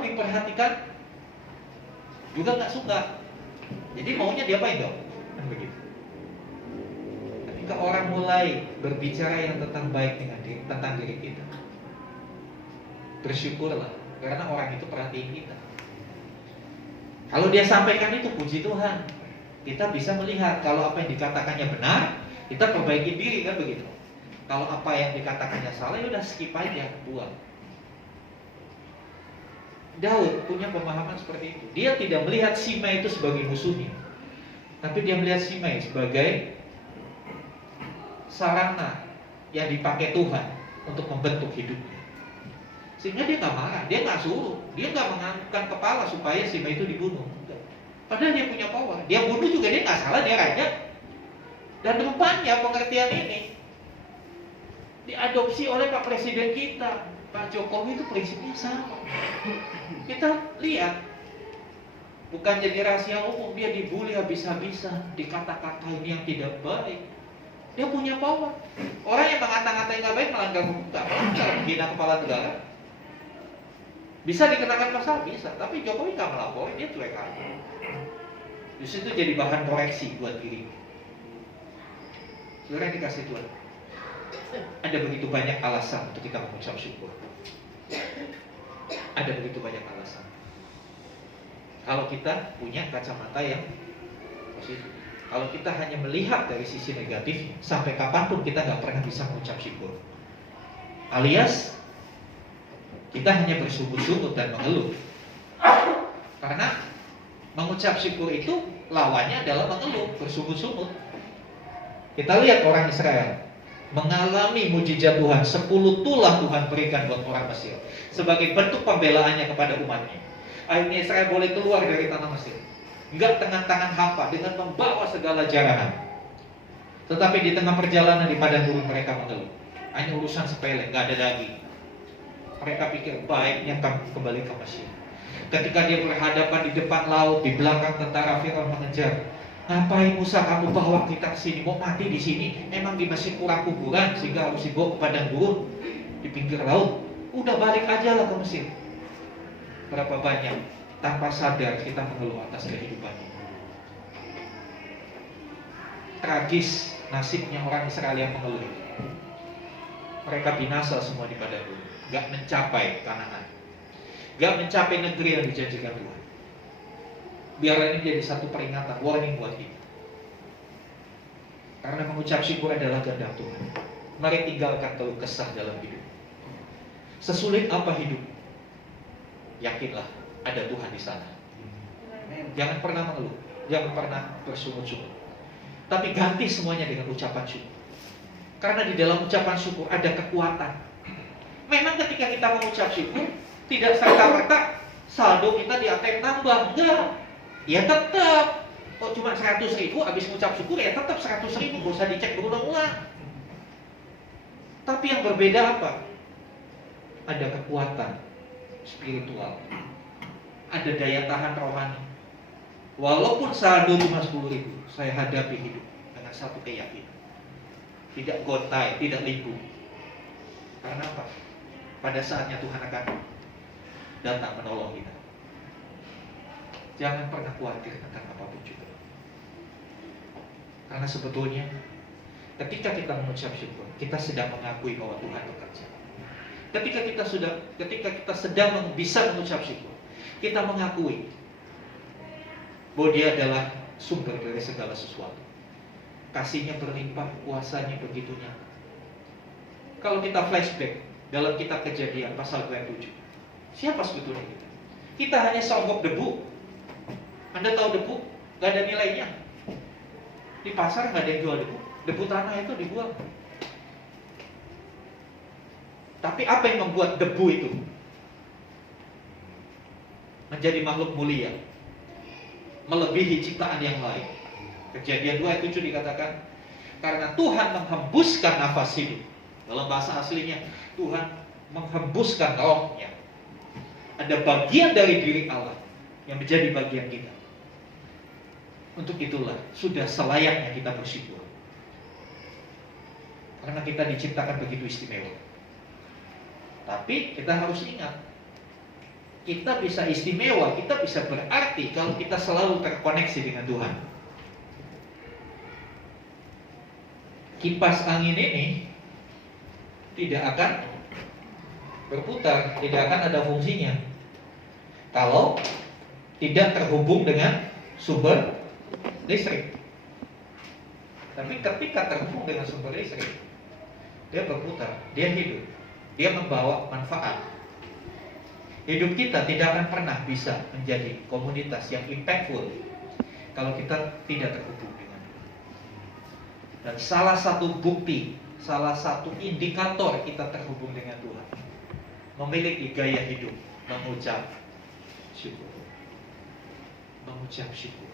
diperhatikan juga nggak suka. Jadi maunya diapain dong? Kan begitu. Ketika orang mulai berbicara yang tentang baik tentang diri kita, bersyukurlah karena orang itu perhatiin kita. Kalau dia sampaikan itu, puji Tuhan, kita bisa melihat kalau apa yang dikatakannya benar, kita perbaiki diri, kan begitu. Kalau apa yang dikatakannya salah, ya udah skip aja, buang. Daud punya pemahaman seperti itu. Dia tidak melihat Simei itu sebagai musuhnya, tapi dia melihat Simei sebagai sarana yang dipakai Tuhan untuk membentuk hidupnya. Sehingga dia nggak marah, dia nggak suruh, dia nggak menganggukkan kepala supaya Simei itu dibunuh. Padahal dia punya power, dia bunuh juga dia nggak salah, dia raja. Dan rupanya pengertian ini diadopsi oleh Pak Presiden kita, Pak Jokowi. Itu prinsipnya sama. Kita lihat, bukan jadi rahasia umum, dia dibully habis-habisan, dikata-katain yang tidak baik. Dia punya power. Orang yang mengata-ngatain nggak baik melanggar hukum, nggak melanggar, menghina kepala negara. Bisa dikenakan pasal, bisa. Tapi Jokowi nggak melaporin, dia cuek aja. Justru itu jadi bahan koreksi buat diri. Saudara yang dikasih Tuhan, ada begitu banyak alasan untuk kita mengucap syukur. Ada begitu banyak alasan. Kalau kita punya kacamata yang positif. Kalau kita hanya melihat dari sisi negatif, sampai kapanpun kita nggak pernah bisa mengucap syukur. Alias, kita hanya bersungut-sungut dan mengeluh. Karena mengucap syukur itu lawannya adalah mengeluh, bersungut-sungut. Kita lihat orang Israel mengalami mujizat Tuhan, 10 tulah Tuhan berikan buat orang Mesir sebagai bentuk pembelaannya kepada umatnya. Akhirnya Israel boleh keluar dari tanah Mesir, enggak dengan tangan hampa, dengan membawa segala jarahan. Tetapi di tengah perjalanan di padang gurun mereka mengeluh. Hanya urusan sepele, enggak ada daging. Mereka pikir baiknya kembali ke Mesir. Ketika dia berhadapan di depan laut, di belakang tentara Firaun mengejar. Ngapain Musa kamu bawa kita ke sini? Mau mati di sini? Memang di Mesir kurang kuburan sehingga harus dibawa ke padang gurun. di pinggir laut. Udah balik aja lah ke Mesir. Berapa banyak tanpa sadar kita mengeluh atas kehidupan ini. Tragis nasibnya orang Israel yang mengeluh. Mereka binasa semua di padang gurun, gak mencapai Kanaan, gak mencapai negeri yang dijanjikan Tuhan. Biar ini jadi satu peringatan, warning buat kita. Karena mengucap syukur adalah kehendak Tuhan. Mari tinggalkan keluh kesah dalam hidup. Sesulit apa hidup, yakinlah ada Tuhan di sana. Jangan pernah mengeluh, jangan pernah bersungut-sungut, tapi ganti semuanya dengan ucapan syukur. Karena di dalam ucapan syukur ada kekuatan. Memang ketika kita mengucap syukur, tidak serta-merta saldo kita di ATM nambah. Enggak. Ya tetap. Kok cuma 100.000 habis mengucap syukur, ya tetap 100.000, gak usah dicek berulang-ulang. Tapi yang berbeda apa? Ada kekuatan spiritual, ada daya tahan rohani. Walaupun saldo cuma 10.000, saya hadapi hidup dengan satu keyakinan. Tidak gontai, tidak limbu. Karena apa? Pada saatnya Tuhan akan datang menolong kita. Jangan pernah khawatir tentang apapun juga. Karena sebetulnya ketika kita mengucap syukur, kita sedang mengakui bahwa Tuhan bekerja. Ketika kita sedang bisa mengucap syukur, kita mengakui bahwa Dia adalah sumber dari segala sesuatu. Kasih-Nya berlimpah, kuasa-Nya begitu nyata. Kalau kita flashback dalam kitab Kejadian pasal 27, siapa sebetulnya kita? Kita hanya seonggok debu. Anda tahu debu? Gak ada nilainya. Di pasar gak ada yang jual debu. Debu tanah itu dibuang. Tapi apa yang membuat debu itu menjadi makhluk mulia, melebihi ciptaan yang lain? Kejadian 2 ayat 7 dikatakan, karena Tuhan menghembuskan nafas hidup. Dalam bahasa aslinya, Tuhan menghembuskan rohnya. Ada bagian dari diri Allah yang menjadi bagian kita. Untuk itulah sudah selayaknya kita bersyukur. Karena kita diciptakan begitu istimewa. Tapi kita harus ingat, kita bisa istimewa, kita bisa berarti kalau kita selalu terkoneksi dengan Tuhan. Kipas angin ini tidak akan berputar, tidak akan ada fungsinya kalau tidak terhubung dengan sumber listrik. Tapi ketika terhubung dengan sumber listrik, dia berputar, dia hidup, dia membawa manfaat. Hidup kita tidak akan pernah bisa menjadi komunitas yang impactful kalau kita tidak terhubung dengan Tuhan. Dan salah satu bukti, salah satu indikator kita terhubung dengan Tuhan, memiliki gaya hidup mengucap syukur. Mengucap syukur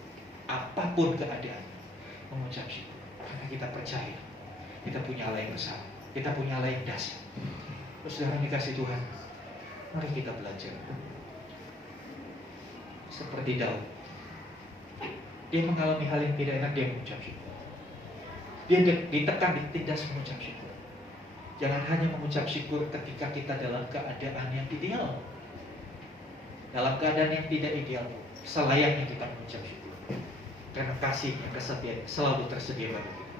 apapun keadaan, mengucap syukur. Karena kita percaya kita punya Allah yang besar, kita punya Allah yang dahsyat. Saudara dikasih Tuhan, mari kita belajar seperti Daud. Dia mengalami hal yang tidak enak, dia mengucap syukur. Dia ditekan, ditindas mengucap syukur. Jangan hanya mengucap syukur ketika kita dalam keadaan yang ideal. Dalam keadaan yang tidak ideal, selayaknya kita mengucap syukur. Karena kasih-Nya, kesetiaan selalu tersedia bagi kita.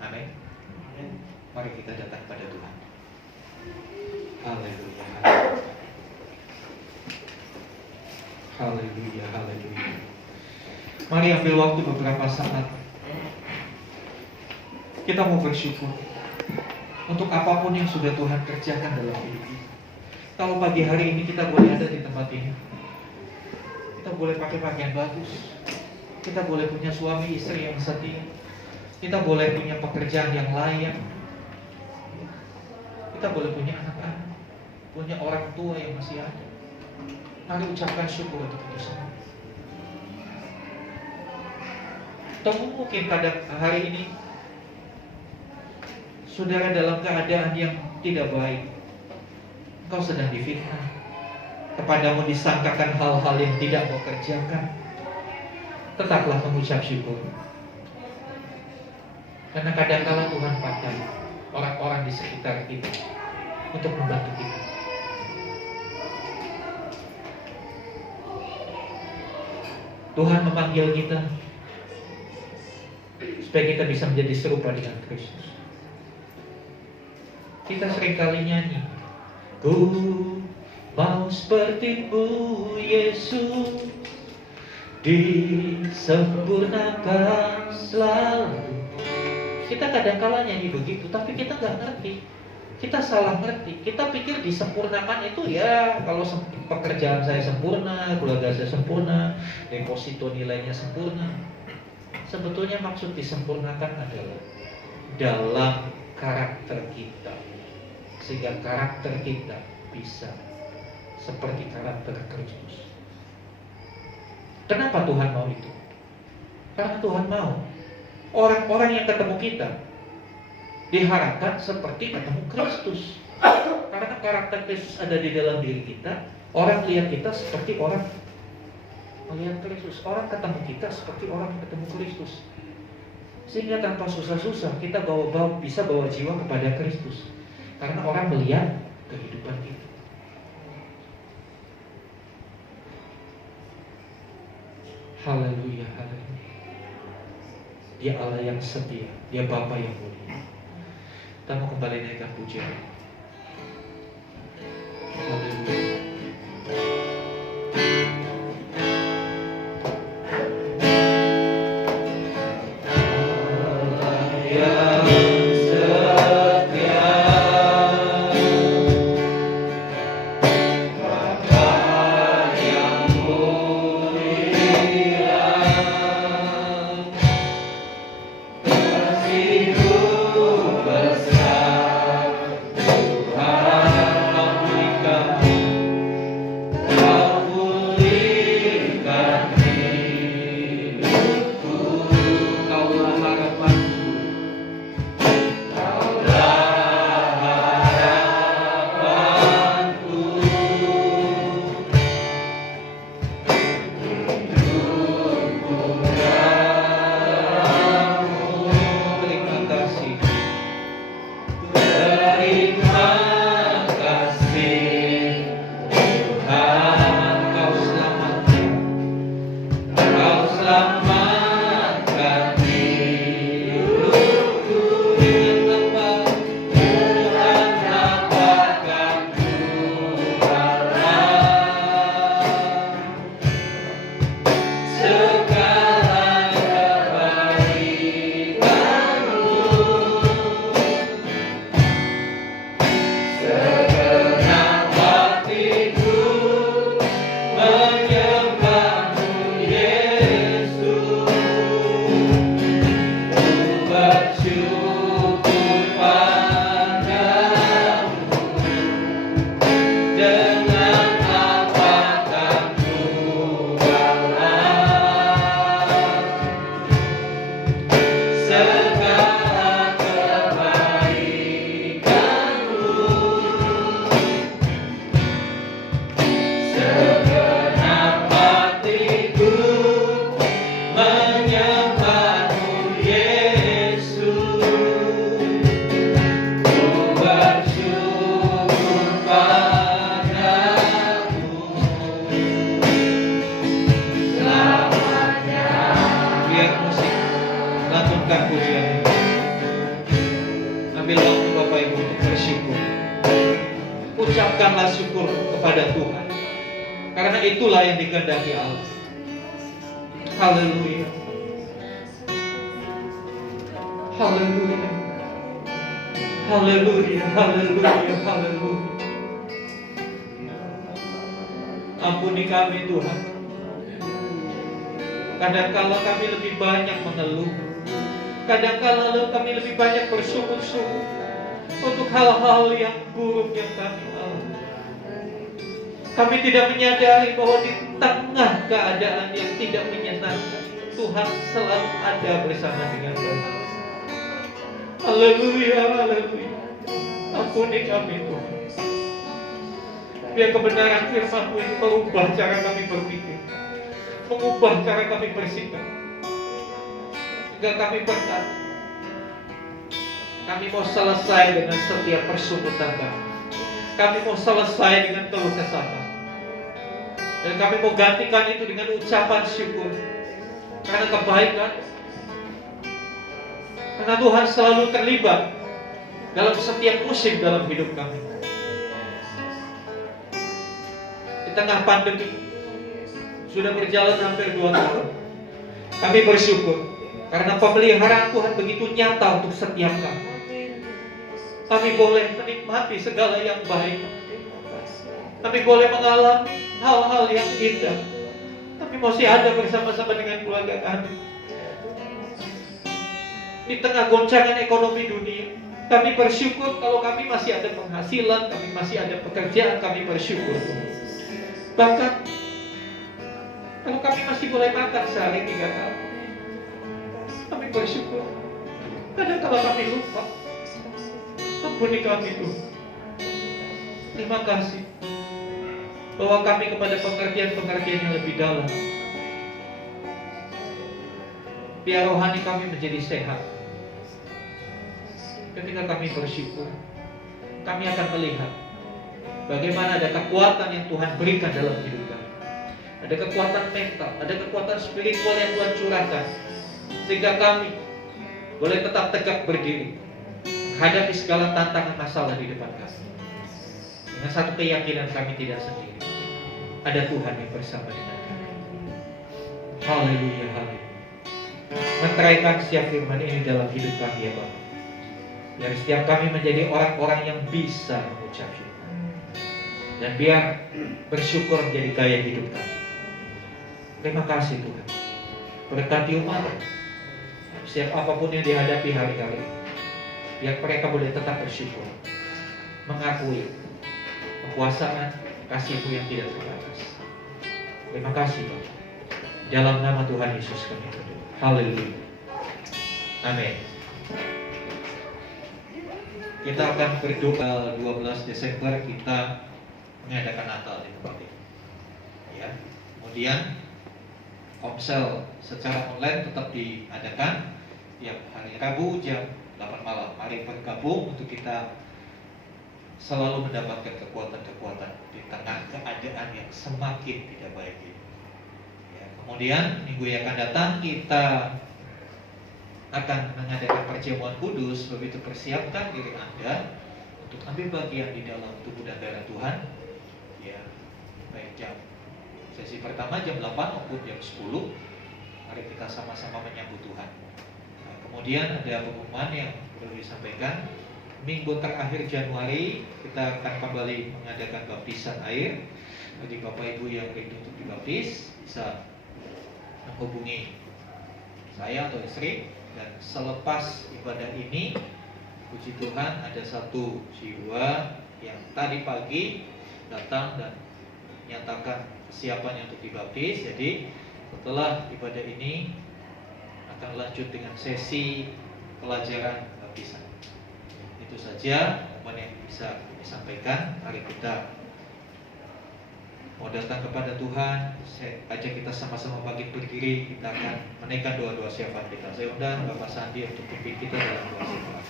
Amin. Mari kita datang pada Tuhan. Haleluya. Haleluya, haleluya. Mari ambil waktu beberapa saat. Kita mau bersyukur untuk apapun yang sudah Tuhan kerjakan dalam hidup kita. Kalau pagi hari ini kita boleh ada di tempat ini, kita boleh pakai pakaian bagus, kita boleh punya suami istri yang setia, kita boleh punya pekerjaan yang layak, kita boleh punya anak-anak, punya orang tua yang masih ada. Mari ucapkan syukur untuk itu semua. Atau mungkin pada hari ini saudara dalam keadaan yang tidak baik, engkau sedang difitnah, kepadamu disangkakan hal-hal yang tidak kau kerjakan. Tetaplah mengucap syukur. Karena kadang-kala Tuhan pakai orang-orang di sekitar kita untuk membantu kita. Tuhan memanggil kita supaya kita bisa menjadi serupa dengan Kristus. Kita seringkali nyanyi, ku mau seperti-Mu Yesus, disempurnakan selalu. Kita kadang-kala nyanyi begitu, tapi kita gak ngerti. Kita salah ngerti. Kita pikir disempurnakan itu ya kalau pekerjaan saya sempurna, keluarga saya sempurna, deposito nilainya sempurna. Sebetulnya maksud disempurnakan adalah dalam karakter kita, sehingga karakter kita bisa seperti karakter Kristus. Kenapa Tuhan mau itu? Karena Tuhan mau orang-orang yang ketemu kita diharapkan seperti ketemu Kristus. Karena karakter Kristus ada di dalam diri kita, orang lihat kita seperti orang melihat Kristus. Orang ketemu kita seperti orang ketemu Kristus. Sehingga tanpa susah-susah kita bisa bawa jiwa kepada Kristus. Karena orang melihat kehidupan kita. Haleluya, haleluya. Dia Allah yang setia, Dia Bapa yang mulia. Kita mau kembali naikkan pujian. Haleluya. Ucapkanlah syukur kepada Tuhan, karena itulah yang dikehendaki Allah. Haleluya, haleluya, haleluya, haleluya, haleluya. Ampuni kami Tuhan, kadangkala kami lebih banyak mengeluh, kadangkala kami lebih banyak bersyukur-syukur untuk hal-hal yang buruk yang kami alami. Kami tidak menyadari bahwa di tengah keadaan yang tidak menyenangkan, Tuhan selalu ada bersama dengan kami. Haleluya, haleluya. Ampuni kami Tuhan. Biar kebenaran firman-Mu ini mengubah cara kami berpikir, mengubah cara kami bersikap, hingga kami berkata, kami mau selesai dengan setiap persungutan kami. Kami mau selesai dengan keluh kesah. Dan kami mau gantikan itu dengan ucapan syukur. Karena kebaikan. Karena Tuhan selalu terlibat dalam setiap musim dalam hidup kami. Di tengah pandemi, sudah berjalan hampir 2 tahun. Kami bersyukur karena pemeliharaan Tuhan begitu nyata untuk setiap kami. Kami boleh menikmati segala yang baik. Kami boleh mengalami hal-hal yang indah. Kami masih ada bersama-sama dengan keluarga kami. Di tengah goncangan ekonomi dunia, kami bersyukur kalau kami masih ada penghasilan, kami masih ada pekerjaan, kami bersyukur. Bahkan kalau kami masih boleh makan sehari 3 kali, kami bersyukur. Kadang kalau kami lupa, ampuni kami Tuhan. Terima kasih bahwa kami kepada pengertian-pengertian yang lebih dalam. Biar rohani kami menjadi sehat. Ketika kami bersyukur, kami akan melihat bagaimana ada kekuatan yang Tuhan berikan dalam hidup kami. Ada kekuatan mental, ada kekuatan spiritual yang Tuhan curahkan, sehingga kami boleh tetap tegak berdiri menghadapi segala tantangan masalah di depan kami. Dengan satu keyakinan kami tidak sendiri. Ada Tuhan yang bersama dengan kami. Haleluya, haleluya. Meteraikan setiap firman ini dalam hidup kami ya Bapak. Biar setiap kami menjadi orang-orang yang bisa mengucap syukur. Dan biar bersyukur menjadi gaya hidup kami. Terima kasih Tuhan. Berkati umat. Setiap apapun yang dihadapi hari-hari, biar mereka boleh tetap bersyukur, mengakui kekuasaan kasih-Mu yang tidak terbatas. Terima kasih Bapak. Dalam nama Tuhan Yesus kami berdoa. Haleluya. Amin. Kita akan berdoa 12 Desember kita mengadakan Natal di tempat ini. Ya. Kemudian komsel secara online tetap diadakan tiap hari Rabu jam 8 malam. Mari bergabung untuk kita selalu mendapatkan kekuatan-kekuatan di tengah keadaan yang semakin tidak baik ini. Ya, kemudian minggu yang akan datang kita akan mengadakan perjamuan kudus. Begitu persiapkan diri Anda untuk ambil bagian di dalam tubuh dan darah Tuhan. Ya, baik jam sesi pertama jam 8 maupun jam 10. Mari kita sama-sama menyambut Tuhan. Nah, kemudian ada pengumuman yang perlu disampaikan. Minggu terakhir Januari kita akan kembali mengadakan baptisan air. Bagi Bapak Ibu yang rindu untuk dibaptis bisa menghubungi saya atau istri. Dan selepas ibadah ini, puji Tuhan ada satu jiwa yang tadi pagi datang dan menyatakan kesiapannya untuk dibaptis. Jadi setelah ibadah ini akan lanjut dengan sesi pelajaran baptisan. Itu saja apa yang bisa disampaikan. Mari kita mau datang kepada Tuhan. Saya ajak kita sama-sama bangkit berdiri. Kita akan menaikkan doa-doa syafaat kita. Saya undang Bapak Sandi untuk pimpin kita dalam doa syafaat.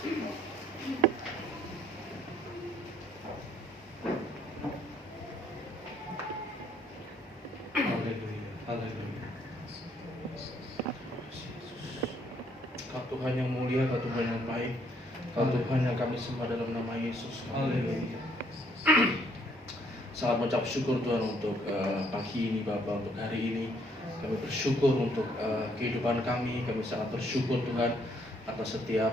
Haleluya, haleluya. Kau Tuhan yang mulia, Kau Tuhan yang baik, Kau Tuhan yang kami sembah dalam nama Yesus. Haleluya. Sangat mengucap syukur Tuhan untuk pagi ini Bapak, untuk hari ini. Kami bersyukur untuk kehidupan kami. Kami sangat bersyukur Tuhan atas setiap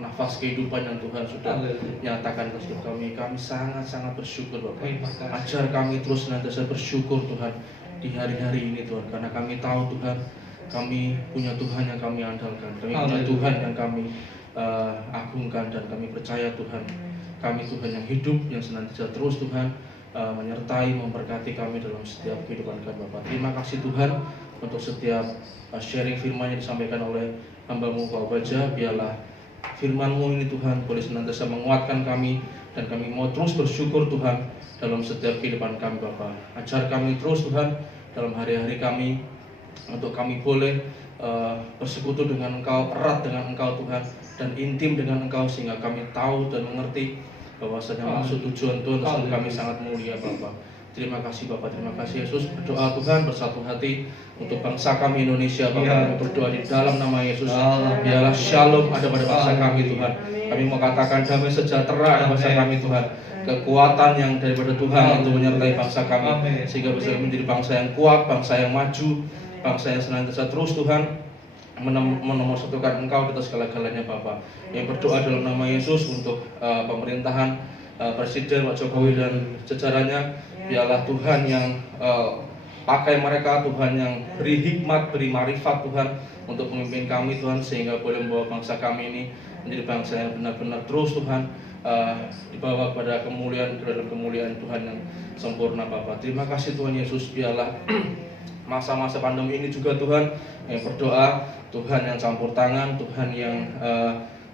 nafas kehidupan yang Tuhan sudah nyatakan ke hidup kami. Kami sangat-sangat bersyukur Bapak. Ajar kami terus senantiasa bersyukur Tuhan di hari-hari ini Tuhan. Karena kami tahu Tuhan, kami punya Tuhan yang kami andalkan. Kami punya Tuhan yang kami agungkan, dan kami percaya Tuhan, kami Tuhan yang hidup, yang senantiasa terus Tuhan menyertai, memberkati kami dalam setiap kehidupan kami Bapak. Terima kasih Tuhan untuk setiap sharing firman yang disampaikan oleh hamba-Mu Pak Baja. Biarlah firman-Mu ini Tuhan boleh senantiasa menguatkan kami, dan kami mau terus bersyukur Tuhan dalam setiap kehidupan kami Bapak. Ajar kami terus Tuhan dalam hari-hari kami, untuk kami boleh bersekutu dengan Engkau, erat dengan Engkau Tuhan, dan intim dengan Engkau, sehingga kami tahu dan mengerti bahwasanya maksud tujuan Tuhan selalu kami sangat mulia Bapa. Terima kasih Bapak, terima kasih Yesus. Berdoa Tuhan bersatu hati untuk bangsa kami Indonesia Bapak. Kami berdoa di dalam nama Yesus. Biarlah shalom ada pada bangsa kami Tuhan. Kami mau katakan damai sejahtera ada bangsa kami Tuhan. Kekuatan yang daripada Tuhan itu menyertai bangsa kami, sehingga bisa menjadi bangsa yang kuat, bangsa yang maju, bangsa yang senantiasa terus Tuhan menomorsatukan Engkau di atas segala-galanya Bapak. Yang berdoa dalam nama Yesus untuk pemerintahan Presiden Pak Jokowi dan jajarannya. Biarlah Tuhan yang pakai mereka, Tuhan yang beri hikmat, beri marifat Tuhan untuk memimpin kami Tuhan, sehingga boleh membawa bangsa kami ini menjadi bangsa yang benar-benar terus Tuhan dibawa kepada kemuliaan, dalam kemuliaan Tuhan yang sempurna Bapak. Terima kasih Tuhan Yesus. Biarlah masa-masa pandemi ini juga Tuhan yang berdoa, Tuhan yang campur tangan, Tuhan yang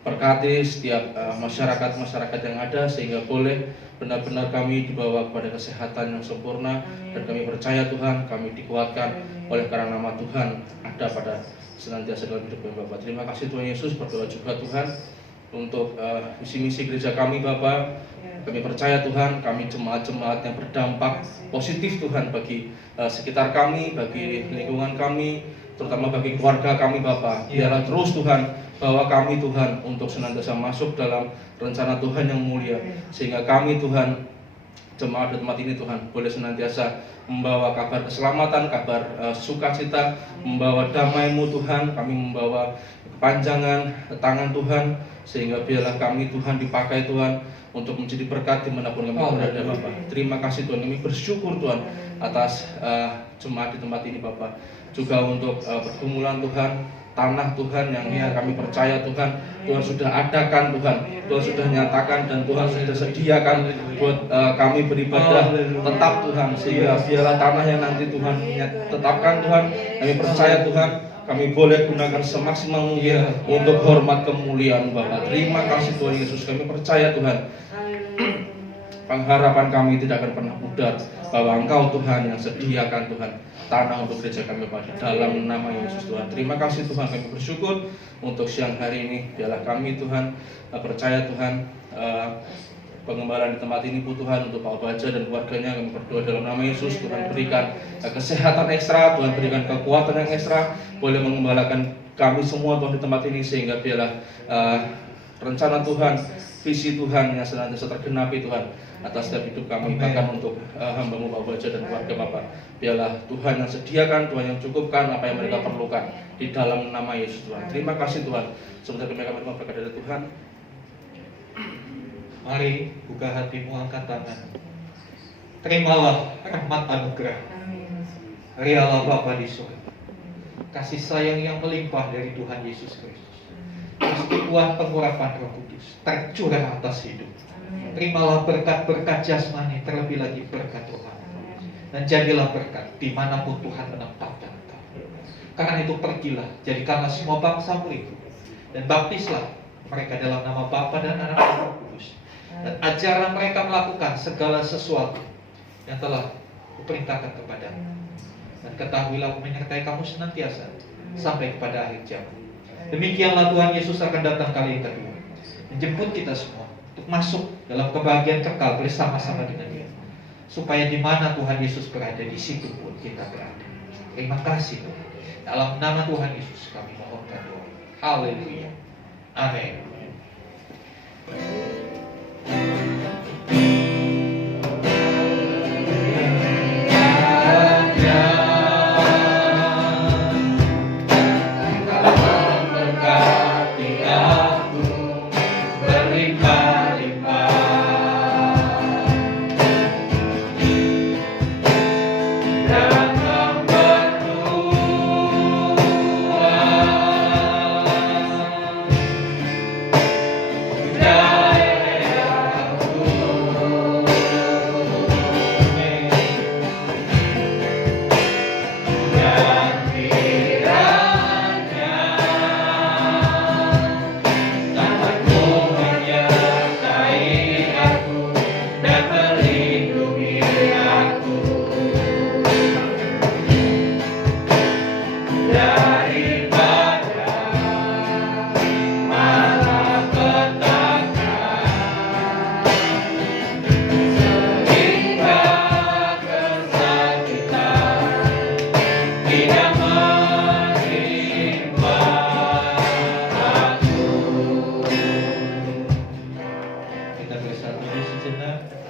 berkati setiap masyarakat yang ada, sehingga boleh benar-benar kami dibawa kepada kesehatan yang sempurna. Dan kami percaya Tuhan, kami dikuatkan oleh karena nama Tuhan ada pada senantiasa dalam hidup kami Bapak. Terima kasih Tuhan Yesus. Berdoa juga Tuhan untuk misi-misi gereja kami Bapak. Kami percaya Tuhan, kami jemaat-jemaat yang berdampak positif Tuhan bagi sekitar kami, bagi lingkungan kami, terutama bagi keluarga kami Bapak. Biarlah terus Tuhan bawa kami Tuhan untuk senantiasa masuk dalam rencana Tuhan yang mulia, sehingga kami Tuhan, jemaat di tempat ini Tuhan, boleh senantiasa membawa kabar keselamatan, kabar sukacita, membawa damai-Mu Tuhan. Kami membawa kepanjangan tangan Tuhan, sehingga biarlah kami Tuhan dipakai Tuhan untuk menjadi berkat dimanapun kami berada Bapak. Terima kasih Tuhan, kami bersyukur Tuhan atas jemaat di tempat ini Bapak. Juga untuk pergumulan Tuhan, tanah Tuhan yang kami percaya Tuhan, Tuhan sudah adakan Tuhan, Tuhan sudah nyatakan dan Tuhan sudah sediakan buat kami beribadah tetap Tuhan, sehingga biarlah tanah yang nanti Tuhan tetapkan Tuhan, kami percaya Tuhan, kami boleh gunakan semaksimal mungkin untuk hormat kemuliaan Bapa. Terima kasih Tuhan Yesus, kami percaya Tuhan, pengharapan kami tidak akan pernah pudar bahwa Engkau Tuhan yang sediakan Tuhan tanah untuk gereja kami Bapak, dalam nama Yesus Tuhan. Terima kasih Tuhan, kami bersyukur untuk siang hari ini. Biarlah kami Tuhan percaya Tuhan pengembalaan di tempat ini Tuhan, untuk Pak Baja dan keluarganya, kami berdoa dalam nama Yesus. Tuhan berikan kesehatan ekstra, Tuhan berikan kekuatan yang ekstra, boleh mengembalakan kami semua Tuhan di tempat ini, sehingga biarlah rencana Tuhan, visi Tuhan yang senantiasa tergenapi Tuhan atas setiap hidup kami. Bahkan untuk hamba-Mu Pak Baja dan keluarga Bapak, biarlah Tuhan yang sediakan, Tuhan yang cukupkan apa yang mereka perlukan di dalam nama Yesus Tuhan. Terima kasih Tuhan. Sebentar kami akan menerima berkat dari Tuhan. Mari buka hatimu, angkat tangan. Terimalah rahmat anugerah dari Allah Bapa di surga, kasih sayang yang melimpah dari Tuhan Yesus Kristus, persekutuan pengurapan Roh Kudus tercurah atas hidup. Terimalah berkat-berkat jasmani, terlebih lagi berkat rohani, dan jadilah berkat dimanapun Tuhan menempatkan engkau. Karena itu pergilah, jadikanlah semua bangsa muridku, dan baptislah mereka dalam nama Bapa dan Anak dan Roh Kudus, dan ajarlah mereka melakukan segala sesuatu yang telah kuperintahkan kepadamu. Dan ketahuilah aku menyertai kamu senantiasa sampai kepada akhir zaman. Demikianlah Tuhan Yesus akan datang kali yang kedua, menjemput kita semua untuk masuk dalam kebahagiaan kekal bersama-sama dengan Dia, supaya di mana Tuhan Yesus berada, di situ pun kita berada. Terima kasih Tuhan. Dalam nama Tuhan Yesus kami mohonkan doa. Haleluya. Amin. berdiri sejenak.